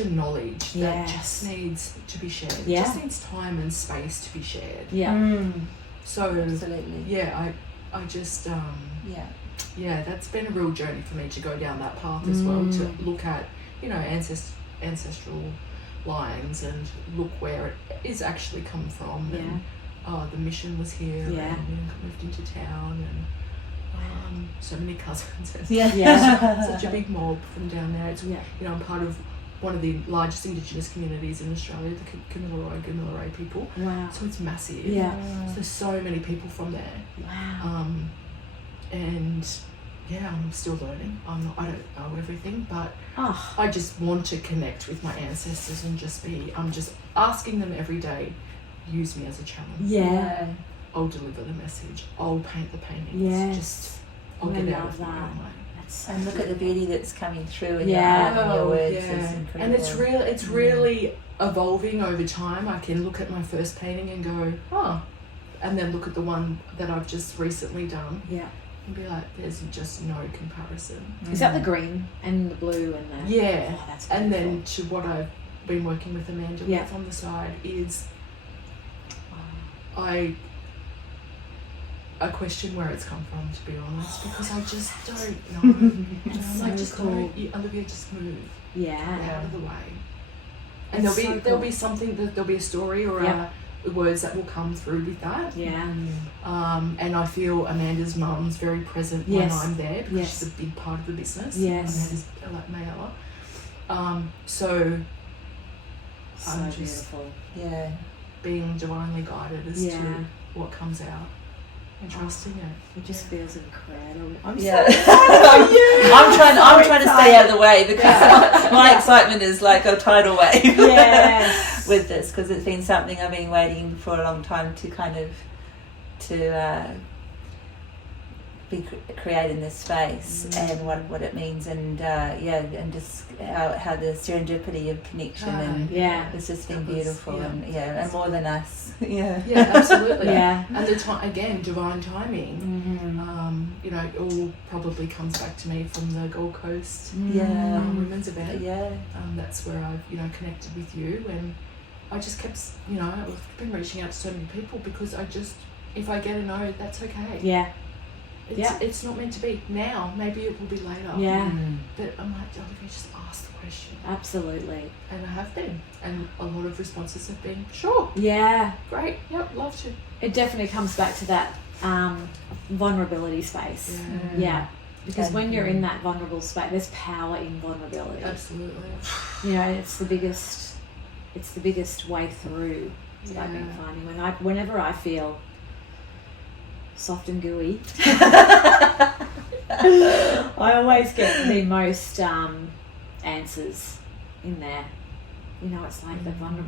knowledge that Yes. just needs to be shared. Yeah. It just needs time and space to be shared. Yeah. So Absolutely. yeah, I just Yeah. that's been a real journey for me to go down that path as well, to look at, you know, ancestral lines and look where it is actually come from. Yeah. And the mission was here. Yeah. And we moved into town, and so many cousins. Yeah. Such a big mob from down there. It's, Yeah. you know, I'm part of one of the largest Indigenous communities in Australia, the Kamilaroi people. Wow. So it's massive. Yeah. So there's so many people from there. Wow. And yeah, I'm still learning. I don't know everything, but Oh. I just want to connect with my ancestors and I'm just asking them every day, use me as a channel. Yeah. I'll deliver the message. I'll paint the paintings. Yes. I'll I get out love of my that. own way. That's And look at the beauty that's coming through in Yeah. your art and your words. yeah. Is incredible. And it's really evolving over time. I can look at my first painting and go, oh, and then look at the one that I've just recently done yeah. and be like, there's just no comparison. Is that the green and the blue and the Yeah. Oh, that's And beautiful. then to what I've been working with Amanda Yeah. with on the side is I question where it's come from, to be honest, because I just don't know. And That's I'm like, so just cool. don't, Olivia, just move Yeah. out of the way. That's And so there'll cool. be something there'll be a story or Yeah. words that will come through with that. Yeah. And I feel Amanda's mum's very present Yes. when I'm there because Yes. she's a big part of the business. Yes. Amanda's like Mayella. So So I'm just beautiful. Yeah. being divinely guided as Yeah. to what comes out and trusting it. It just feels incredible. I'm Yeah. so excited for you. I'm trying to stay out of the way because my excitement is like a tidal wave. Yes. With this, because it's been something I've been waiting for a long time to kind of be creating this space and what it means, and and just how the serendipity of connection and Yeah. it's just been That was- beautiful yeah. and more than us. Yeah. Yeah, absolutely. Yeah. And the time again, divine timing. Mm-hmm. You know, it all probably comes back to me from the Gold Coast Yeah. women's event. Yeah. That's where I've connected with you, and I just kept I've been reaching out to so many people because if I get a no, that's okay. Yeah. It's not meant to be now. Maybe it will be later. Yeah. But I'm like, Olivia, just ask the question. Absolutely. And I have been, and a lot of responses have been, sure, Yeah. great, yep, love to. It definitely comes back to that vulnerability space. Yeah. Because when you're in that vulnerable space, there's power in vulnerability. Absolutely. You know, it's the biggest way through that I've been Yeah. finding. Whenever I feel soft and gooey, I always get the most answers in there. you know, it's like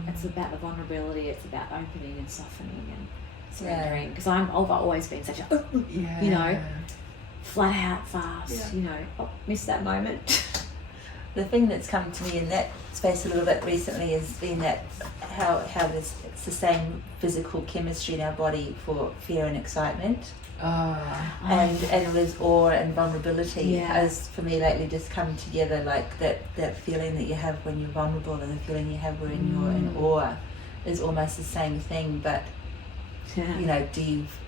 it's about the vulnerability, it's about opening and softening and surrendering. Because I've always been such a, you know, flat out fast, you know, miss that moment. The thing that's come to me in that space a little bit recently has been that how it's the same physical chemistry in our body for fear and excitement. And with awe and vulnerability has for me lately just come together, like that feeling that you have when you're vulnerable and the feeling you have when you're in awe is almost the same thing, but you know,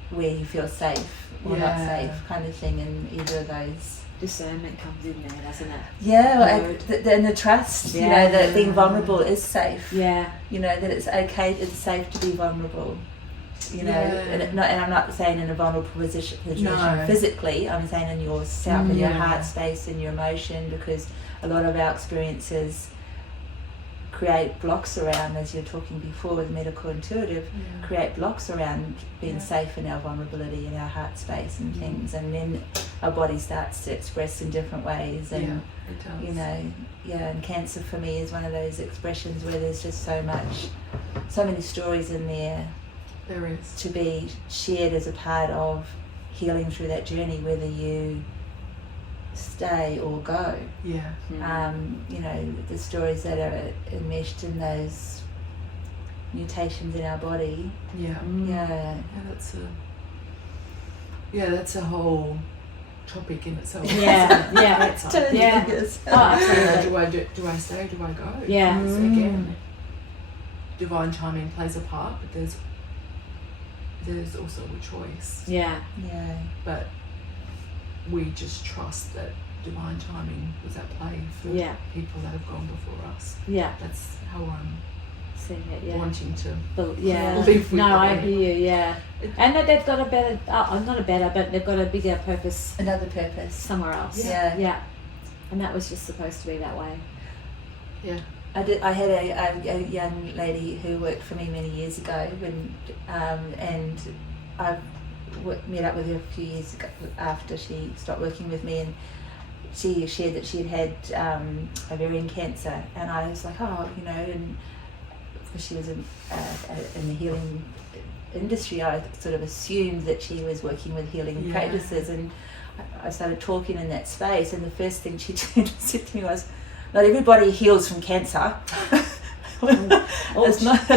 where you feel safe or not safe kind of thing in either of those. Discernment comes in there, doesn't it? And the trust, you know, that being vulnerable is safe. You know, that it's okay, it's safe to be vulnerable. You know, and I'm not saying in a vulnerable position physically, I'm saying in yourself, in your heart space, in your emotion, because a lot of our experiences create blocks around, as you were talking before with medical intuitive, create blocks around being safe in our vulnerability, in our heart space and things, and then our body starts to express in different ways. And it does. you know, and cancer for me is one of those expressions where there's just so many stories in there. There is. To be shared as a part of healing through that journey, whether you stay or go. You know, the stories that are enmeshed in those mutations in our body. That's a whole topic in itself. It's totally. absolutely. Do I stay or do I go? Yeah. So again, divine timing plays a part, but there's also a choice. But we just trust that divine timing was at play for people that have gone before us. That's how I'm seeing it. Wanting to believe with I hear you. And that they've got a better, not a better, but they've got a bigger purpose. Another purpose somewhere else. And that was just supposed to be that way. I had a young lady who worked for me many years ago, and I met up with her a few years ago after she stopped working with me, and she shared that she had ovarian cancer, and I was like, you know, and because she was in the healing industry, I sort of assumed that she was working with healing practices, and I started talking in that space, and the first thing she said to me was, not everybody heals from cancer. And I was like,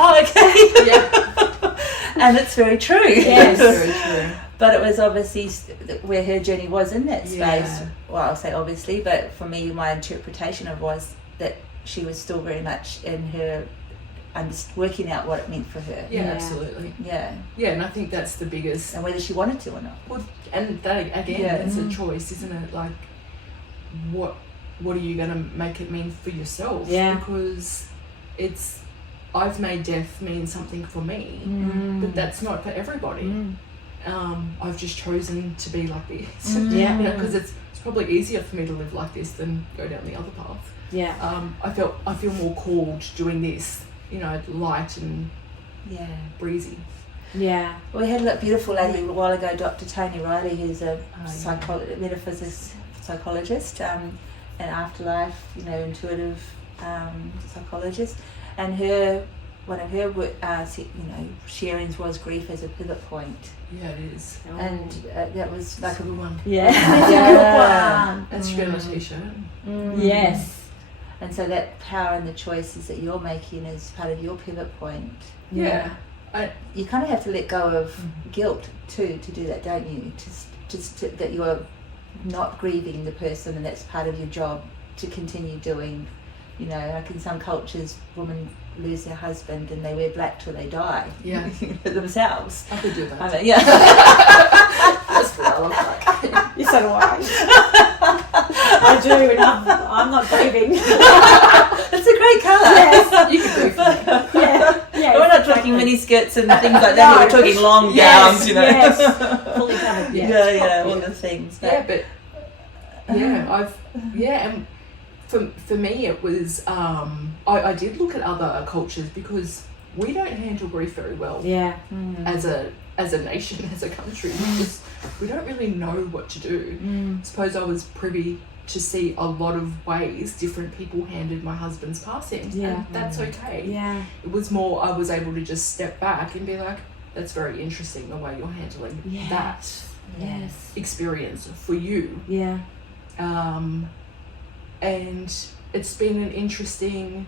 okay. And it's very true. Yes, very true. But it was obviously where her journey was in that space. Well, I'll say obviously, but for me, my interpretation of was that she was still very much in her working out what it meant for her. Absolutely. And I think that's the biggest. And whether she wanted to or not. Well, and that again, it's a choice, isn't it? Like, what are you going to make it mean for yourself? Because I've made death mean something for me, but that's not for everybody. I've just chosen to be like this. You know, because it's probably easier for me to live like this than go down the other path. I feel more called doing this, you know, light and breezy. Well, we had a beautiful lady a while ago, Dr. Tony Riley, who's a metaphysics psychologist, and afterlife, you know, intuitive psychologist, and one of her sharings was grief as a pivot point. It is. And that was like a good one. That should be on a t-shirt. Yes. And so that power and the choices that you're making is part of your pivot point. You kind of have to let go of guilt too to do that, don't you? Just that you're not grieving the person, and that's part of your job to continue doing. You know, like in some cultures, women lose their husband and they wear black till they die. Themselves. I could do that. I mean, That's what I look like. You're so wise. I do, and I'm not grieving. It's a great colour. Yes. You can grieve for me. We're not talking mini skirts and things like that. We're talking long gowns, you know. Fully covered. All the things. But. And for me it was I did look at other cultures, because we don't handle grief very well. As a nation, as a country, we don't really know what to do. I suppose I was privy to see a lot of ways different people handled my husband's passing. Yeah. And that's okay. Yeah. It was more, I was able to just step back and be like, that's very interesting the way you're handling Yes. that Yes. experience for you. Yeah. And it's been an interesting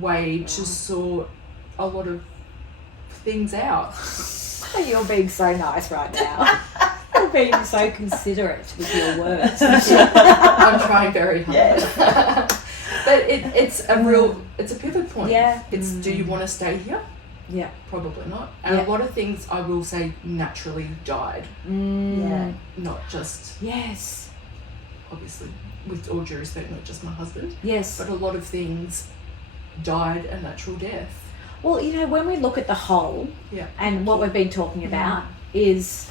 way to sort a lot of things out. You're being so nice right now. You're being so considerate with your words. I'm trying very hard. But it's a pivot point. Yeah. It's, do you want to stay here? Yeah. Probably not. And Yeah. a lot of things I will say naturally died. Yeah. Not just, Yes. obviously, with all due respect, not just my husband, Yes. but a lot of things died a natural death. Well, you know, when we look at the whole, Yeah. and what we've been talking about is,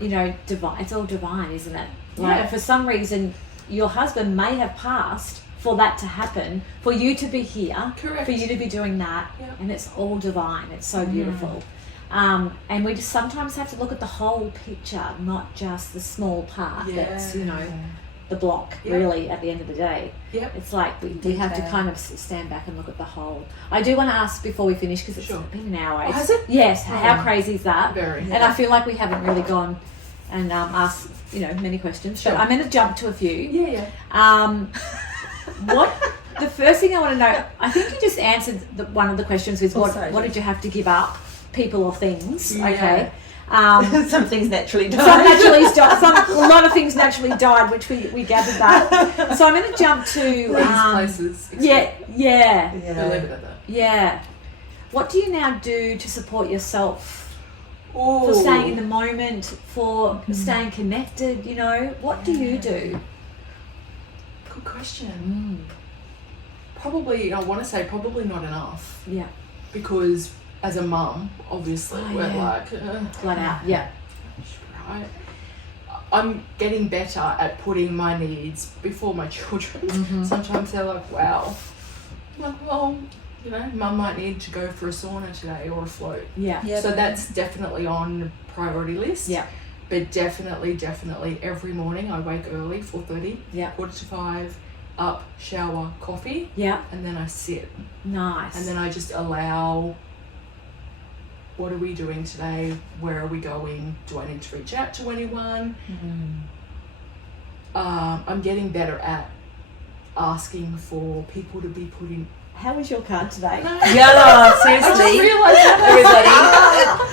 you know, divine. It's all divine, isn't it? Like, Yeah. for some reason, your husband may have passed for that to happen, for you to be here, Correct. for you to be doing that, Yeah. and it's all divine. It's so beautiful. And we just sometimes have to look at the whole picture, not just the small part that's, you know, the block, Yeah. really, at the end of the day. Yep. It's like we have to Detail. kind of stand back and look at the whole. I do want to ask before we finish, because it's Sure. been an hour. Oh, It's- has it? Yes. How crazy is that? Very. And I feel like we haven't really gone and asked, you know, many questions. Sure. But I'm going to jump to a few. Yeah. What the first thing I want to know? I think you just answered one of the questions with what sorry. did you have to give up, people or things? Yeah. Okay. Some things naturally die. A lot of things naturally died, which we gathered that. So I'm going to jump to Places. yeah. We'll leave it at that. Yeah. What do you now do to support yourself Ooh. for staying in the moment, for staying connected, you know? What do you do? Good question. Probably, I want to say probably not enough. Yeah. Because as a mum, obviously, Oh, we're yeah. like, Flat out. Yeah. right. I'm getting better at putting my needs before my children's. Sometimes they're like, wow. I'm like, well, you know, mum might need to go for a sauna today or a float. Yeah. Yeah. So that's definitely on the priority list. Yeah. But definitely every morning I wake early, 4:30, Yeah. 4:45, up, shower, coffee, Yeah. and then I sit. Nice. And then I just allow, what are we doing today? Where are we going? Do I need to reach out to anyone? I'm getting better at asking for people to be put in. How was your card today? Yeah, seriously. Everybody,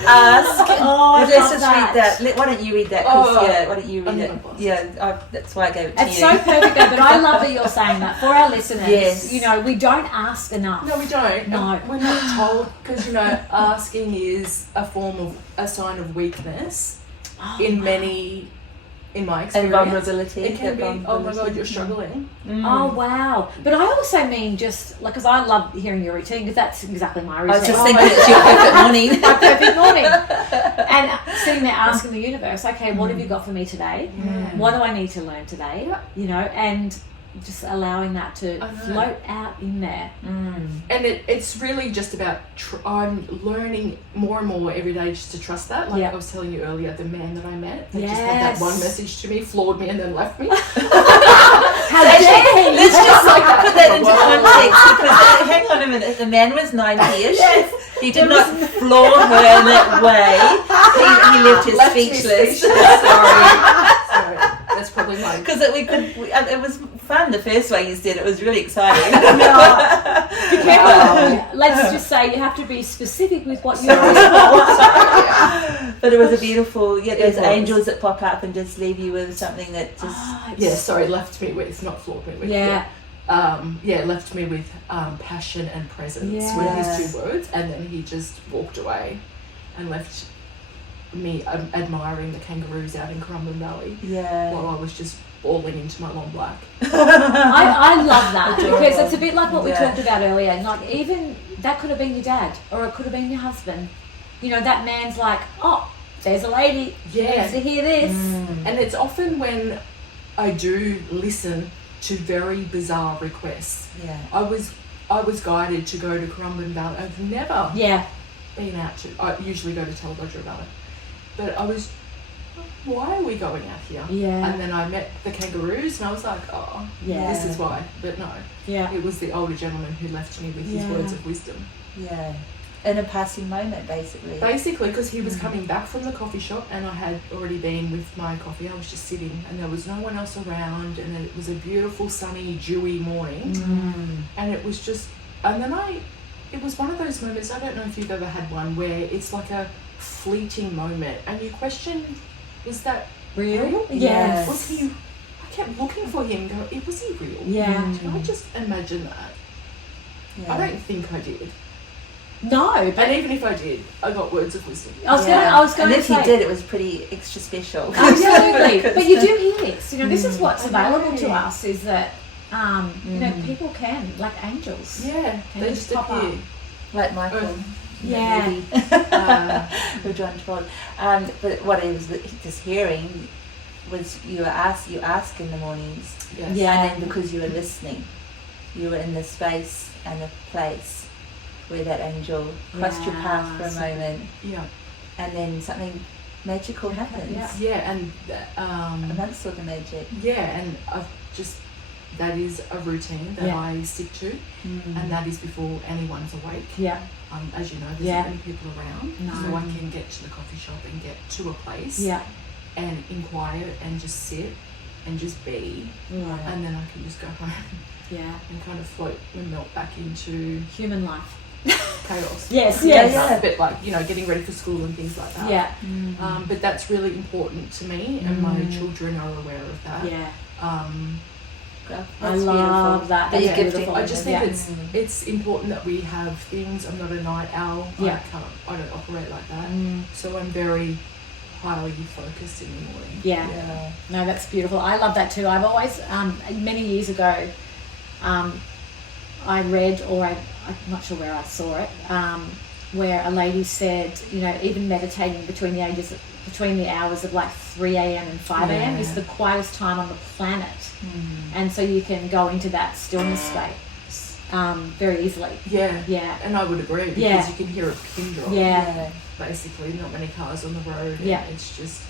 ask. Oh, I Let's love just that. read that. Why don't you read that? 'Cause, Oh, yeah, why don't you read I'm it? gonna pause. Yeah, that's why I gave it to It's you. so perfect though, but I love that you're saying that for our listeners. Yes. You know, we don't ask enough. No, we don't. No. We're not told, because, you know, asking is a sign of weakness Oh, in my and experience. vulnerability. It can be, that oh my God, vulnerability. you're struggling. Oh wow! But I also mean just like, because I love hearing your routine, because that's exactly my routine. I was just thinking it's your perfect morning. my perfect morning, and sitting there asking the universe, okay, what have you got for me today? What do I need to learn today? Yeah. You know, and just allowing that to I know. float out in there. And it's really just about, I'm learning more and more every day just to trust that. Like Yeah. I was telling you earlier, the man that I met, that just had Yes. that one message to me, floored me and then left me. How dare he? Let's just put that into context, because hang on a minute, the man was 90ish. He did not floor her in that way. He left her Left me speechless. Sorry. That's probably mine. Because it was fun the first way you said it. Was really exciting. Be careful. Let's just say you have to be specific with what you're But it was a beautiful, those was. angels that pop up and just leave you with something that just. Yeah, sorry, left me with, not floored me with. Yeah. Left me with passion and presence Yeah. were his 2 words, and then he just walked away and left me admiring the kangaroos out in Currumbin Valley while I was just bawling into my long black. I love that, because Adorable. it's a bit like what we Yeah. talked about earlier. Like, even that could have been your dad, or it could have been your husband. You know, that man's like, oh, there's a lady. Yeah. Needs to hear this. And it's often when I do listen to very bizarre requests. Yeah. I was guided to go to Currumbin Valley. I've never Yeah. been out to, I usually go to Talladega Valley, but I was why are we going out here? Yeah. And then I met the kangaroos and I was like, oh, Yeah. this is why. But no, Yeah. it was the older gentleman who left me with his Yeah. words of wisdom. Yeah. In a passing moment, basically. Basically, because he was coming back from the coffee shop and I had already been with my coffee. I was just sitting and there was no one else around and it was a beautiful, sunny, dewy morning. And it was just, and then it was one of those moments, I don't know if you've ever had one, where it's like a fleeting moment and you question, was that real? Yes. Was he, I kept looking for him, was he real? Yeah. Did I just imagine that? Yeah. I don't think I did. No, but And even if I did, I got words of wisdom. I was going and to if say, you did, it was pretty extra special. absolutely. But you do hear this. You know, this is what's available to us is that, you know, people can, like angels. Yeah, Can they just just pop up. appear. Like Michael. Oh, Yeah. With John Travolta. But what I was just hearing was you ask in the mornings, Yes. Yeah. and then because you were listening, you were in the space and the place where that angel crossed your path for a Yeah. moment, Yeah. and then something magical happens. Yeah. Yeah, and Amongst all the magic. yeah, and I've just, that is a routine that Yeah. I stick to, and that is before anyone's awake. Yeah. As you know, there's Yeah. not many people around, No. so I can get to the coffee shop and get to a place Yeah. and inquire and just sit and just be, Right. and then I can just go home Yeah. and kind of float and melt back into Human life. chaos. Yes, Yeah, yes. yeah. But like, you know, getting ready for school and things like that. Yeah. But that's really important to me, and my children are aware of that. Yeah. That's I love that. That you're That's gifting. beautiful. I just think Yeah. it's important that we have things. I'm not a night owl. Yeah. I don't operate like that. So I'm very highly focused in the morning. Yeah. Yeah. No, that's beautiful. I love that too. I've always, many years ago, I read, or I'm not sure where I saw it, where a lady said, you know, even meditating between the hours of like 3 a.m. and 5 a.m. is the quietest time on the planet. And so you can go into that stillness state very easily. Yeah. Yeah. And I would agree, because Yeah. you can hear a pin drop. Yeah. Basically, not many cars on the road. And Yeah. it's just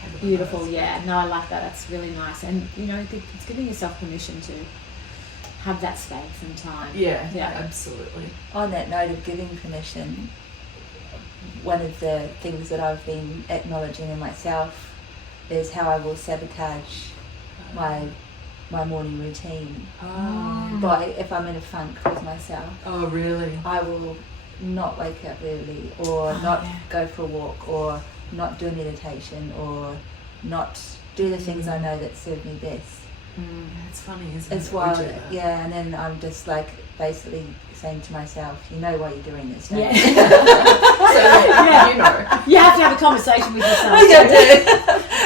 heaven on Beautiful, earth. yeah. No, I like that. That's really nice. And, you know, it's giving yourself permission to have that space and time. Yeah. Yeah. Absolutely. On that note of giving permission, one of the things that I've been acknowledging in myself is how I will sabotage my morning routine. But if I'm in a funk with myself, Oh, really? I will not wake up early, or not go for a walk, or not do meditation, or not do the things I know that serve me best. It's funny, isn't it? It's We wild, do that. yeah. And then I'm just like basically saying to myself, you know why you're doing this, don't Yeah. you? So, Yeah. you know. You have to have a conversation with yourself.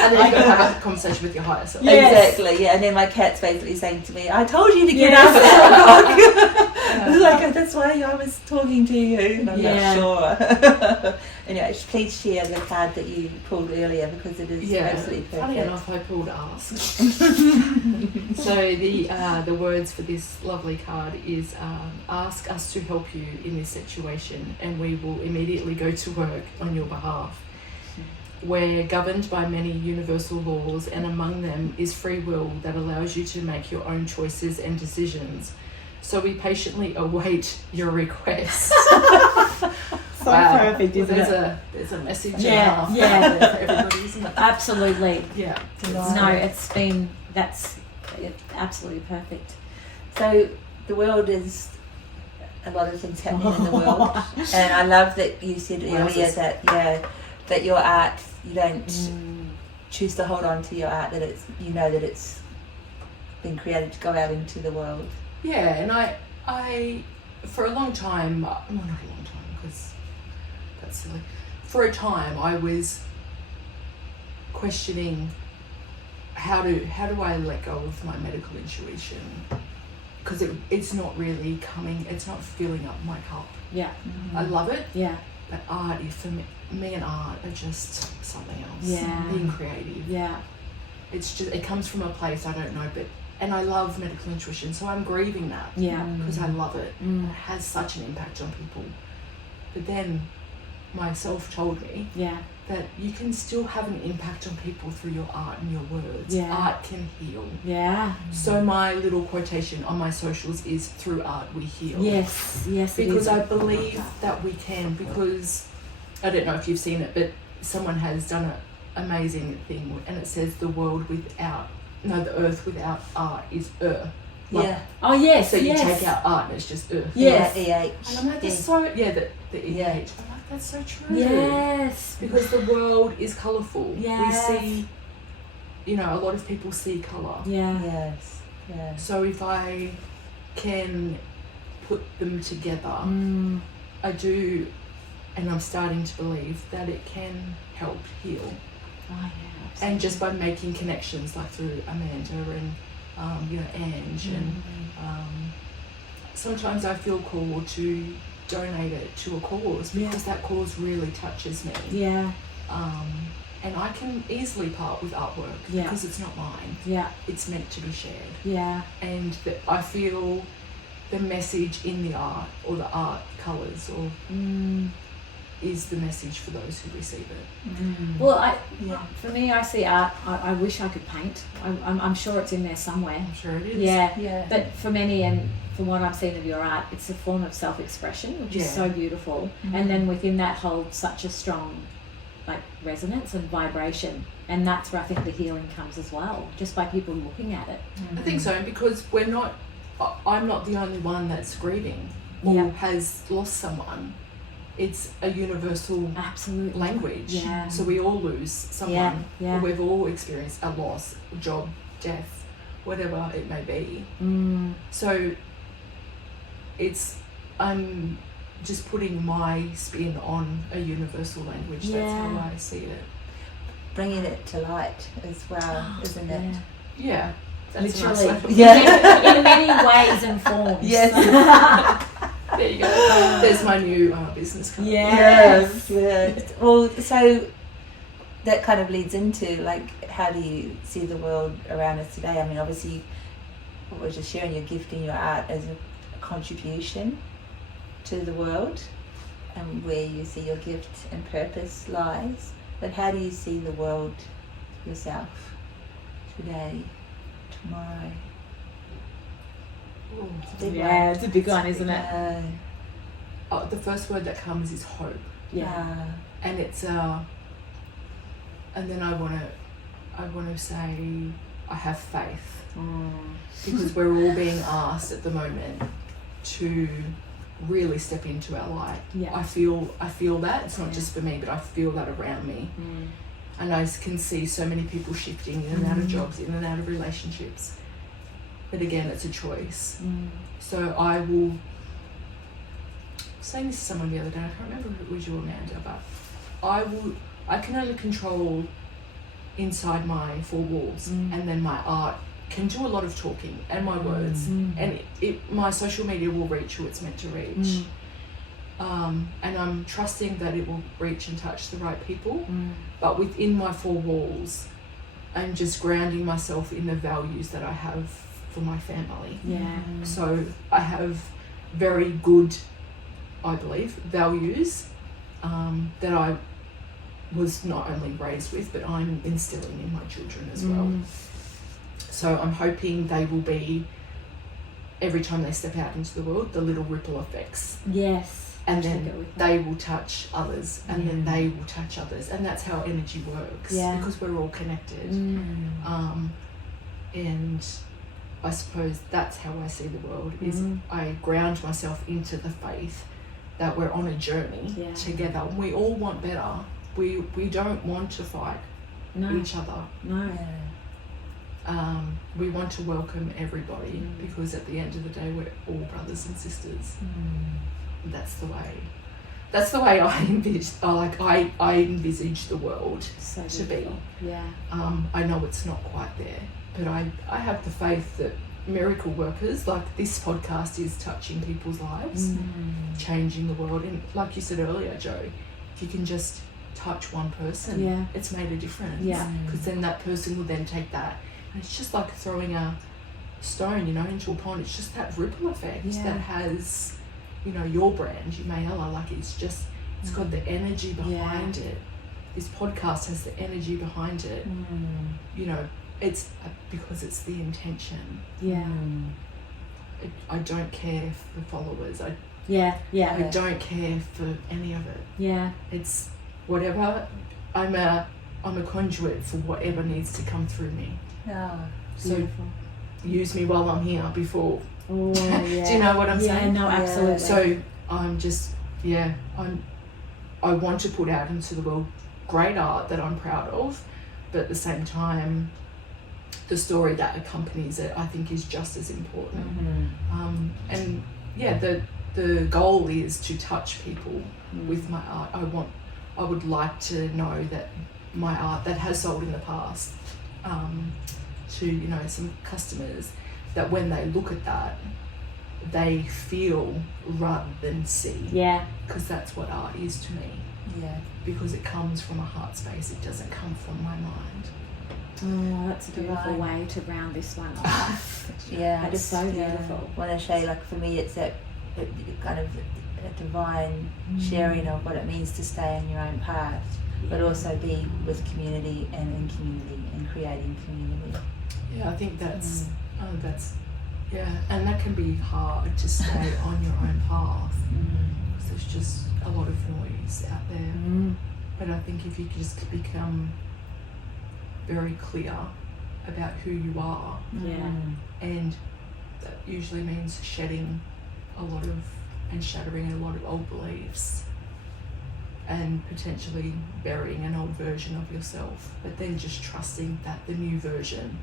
And then you can have a conversation with your higher self. Yes. Exactly, yeah. And then my cat's basically saying to me, I told you to get Yes. up at 7 o'clock. I was like, that's why I was talking to you. And I'm Yeah. not sure. Anyway, please share the card that you pulled earlier, because it is absolutely perfect. Funny enough, I pulled ask. So the words for this lovely card is ask us to help you in this situation, and we will immediately go to work on your behalf. We're governed by many universal laws, and among them is free will that allows you to make your own choices and decisions. So we patiently await your request. So perfect, isn't there's it? There's a message Yeah, and a yeah. half there for everybody, isn't it? Absolutely. Yeah. No, that's absolutely perfect. So the world is a lot of things happening in the world, and I love that you said earlier that your art, you don't choose to hold on to your art, that it's, you know, that it's been created to go out into the world. Yeah, and I for a long time, well, not a long time because that's silly. For a time, I was questioning how do I let go of my medical intuition, because it's not really coming, it's not filling up my cup. Yeah. I love it, Yeah. but art, for me and art are just something else. Yeah. Being creative. Yeah. It's just, it comes from a place I don't know, and I love medical intuition, so I'm grieving that. Yeah. Because I love it. It has such an impact on people. But then myself told me Yeah. that you can still have an impact on people through your art and your words. Yeah. Art can heal. Yeah. So my little quotation on my socials is, through art we heal. Yes, yes, it Because is. I believe that we can, because I don't know if you've seen it, but someone has done an amazing thing, and it says the earth without art is Yeah. Oh, yes, So you yes. take out art and it's just earth. Yes. EH. And I'm like, that's so, the EH. Yeah. I'm like, that's so true. Yes. Because the world is colourful. Yes. We see, a lot of people see colour. Yeah. Yes. Yeah. So if I can put them together, I do, and I'm starting to believe that it can help heal. Oh, yeah, absolutely. And just by making connections, like through Amanda and Ange, and sometimes I feel called to donate it to a cause, because that cause really touches me. Yeah. And I can easily part with artwork because it's not mine. Yeah. It's meant to be shared. Yeah. And I feel the message in the art, or the art colours, or is the message for those who receive it. Well, for me, I see art. I wish I could paint. I'm sure it's in there somewhere. I'm sure it is. Yeah. Yeah. But for many, and from what I've seen of your art, it's a form of self-expression, which is so beautiful. And then within that holds such a strong, resonance and vibration. And that's where I think the healing comes as well, just by people looking at it. I think so, because I'm not the only one that's grieving or has lost someone. It's a universal Absolutely. language. Yeah. So we all lose someone. Yeah. Or we've all experienced a loss, job, death, whatever it may be. So I'm just putting my spin on a universal language. That's how I see it. Bringing it to light as well, isn't it? Yeah. That's Literally. a nice way. Yeah. In many ways and forms. Yes. There you go. There's my new business card. Yes. Yes. Well, so that kind of leads into how do you see the world around us today? I mean, obviously, what we're just sharing, your gift in your art as a contribution to the world, and where you see your gift and purpose lies. But how do you see the world yourself today, tomorrow? Ooh. It's a big Yeah, it's a big one, isn't it? The first word that comes is hope. Yeah. And it's and then I want to say I have faith, because we're all being asked at the moment to really step into our light. Yeah. I feel that it's not just for me, but I feel that around me. And I can see so many people shifting in and out of jobs, in and out of relationships. But again, it's a choice. So I will, saying this to someone the other day, I can't remember if it was you or Amanda, but I can only control inside my four walls, and then my art can do a lot of talking, and my words, and my social media will reach who it's meant to reach. And I'm trusting that it will reach and touch the right people, but within my four walls, I'm just grounding myself in the values that I have for my family. So I have very good, I believe, values that I was not only raised with, but I'm instilling in my children as well. So I'm hoping they will be, every time they step out into the world, the little ripple effects. Yes. And then they will touch others, and then they will touch others, and that's how energy works, because we're all connected. And I suppose that's how I see the world, is I ground myself into the faith that we're on a journey together. We all want better. We don't want to fight each other. We want to welcome everybody, because at the end of the day, we're all brothers and sisters. That's the way I envisage. I envisage the world to be. Yeah. I know it's not quite there, but I have the faith that miracle workers like this podcast is touching people's lives, changing the world. And like you said earlier, Joe, if you can just touch one person, it's made a difference. Because then that person will then take that, and it's just like throwing a stone, into a pond. It's just that ripple effect that has, your brand, Mayella, it's got the energy behind it. his podcast has the energy behind it. You know, it's because it's the intention. Yeah. I don't care for the followers. I don't care for any of it. Yeah. It's whatever. I'm a conduit for whatever needs to come through me. Oh, So beautiful. use me while I'm here before. Oh, yeah. Do you know what I'm saying? Yeah, no, absolutely. So I'm just, I want to put out into the world great art that I'm proud of, but at the same time, the story that accompanies it, I think, is just as important. And yeah, the goal is to touch people with my art. I would like to know that my art that has sold in the past to, you know, some customers, that when they look at that, they feel rather than see. Yeah. Because that's what art is to me. yeah. Because it comes from a heart space, it doesn't come from my mind. Oh, that's a beautiful Divine. way to round this one off. Yeah, That is so beautiful. When I say, like, for me, it's that kind of a divine sharing of what it means to stay on your own path, but also be with community and in community and creating community. Yeah, I think that's and that can be hard to stay on your own path because there's just a lot of noise out there. But I think if you just become very clear about who you are, Yeah. and that usually means shedding a lot of and shattering a lot of old beliefs and potentially burying an old version of yourself, but then just trusting that the new version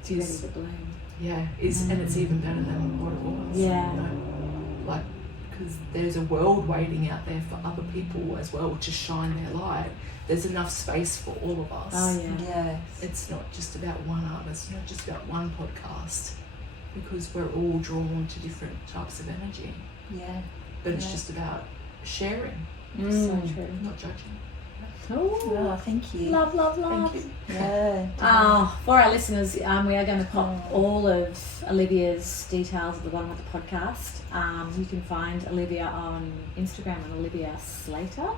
It's ready is to bloom. and it's even better than what it was. Yeah. You know? Like, because there's a world waiting out there for other people as well to shine their light. There's enough space for all of us. Oh, yeah. Yes. It's not just about one artist, not just about one podcast, because we're all drawn to different types of energy. Yeah. But it's Yeah. just about sharing, So true. not judging. Oh, thank you. Love, love, love. Thank you. Yeah. Oh, for our listeners, we are going to pop all of Olivia's details at the bottom of the podcast. You can find Olivia on Instagram at Olivia Slater.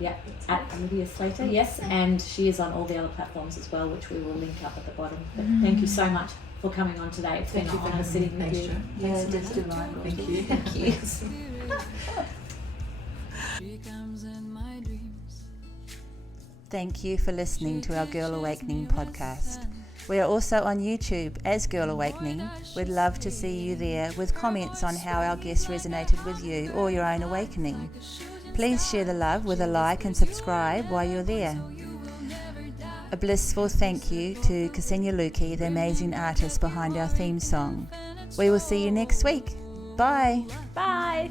Yeah, at Olivia Slater, yes. And she is on all the other platforms as well, which we will link up at the bottom. But thank you so much for coming on today. It's been an honour sitting with you. Yeah, that's divine. Thank you. Thank you. She comes in my dreams. Thank you for listening to our Girl Awakening podcast. We are also on YouTube as Girl Awakening. We'd love to see you there with comments on how our guests resonated with you or your own awakening. Please share the love with a like and subscribe while you're there. A blissful thank you to Ksenia Luki, the amazing artist behind our theme song. We will see you next week. Bye. Bye.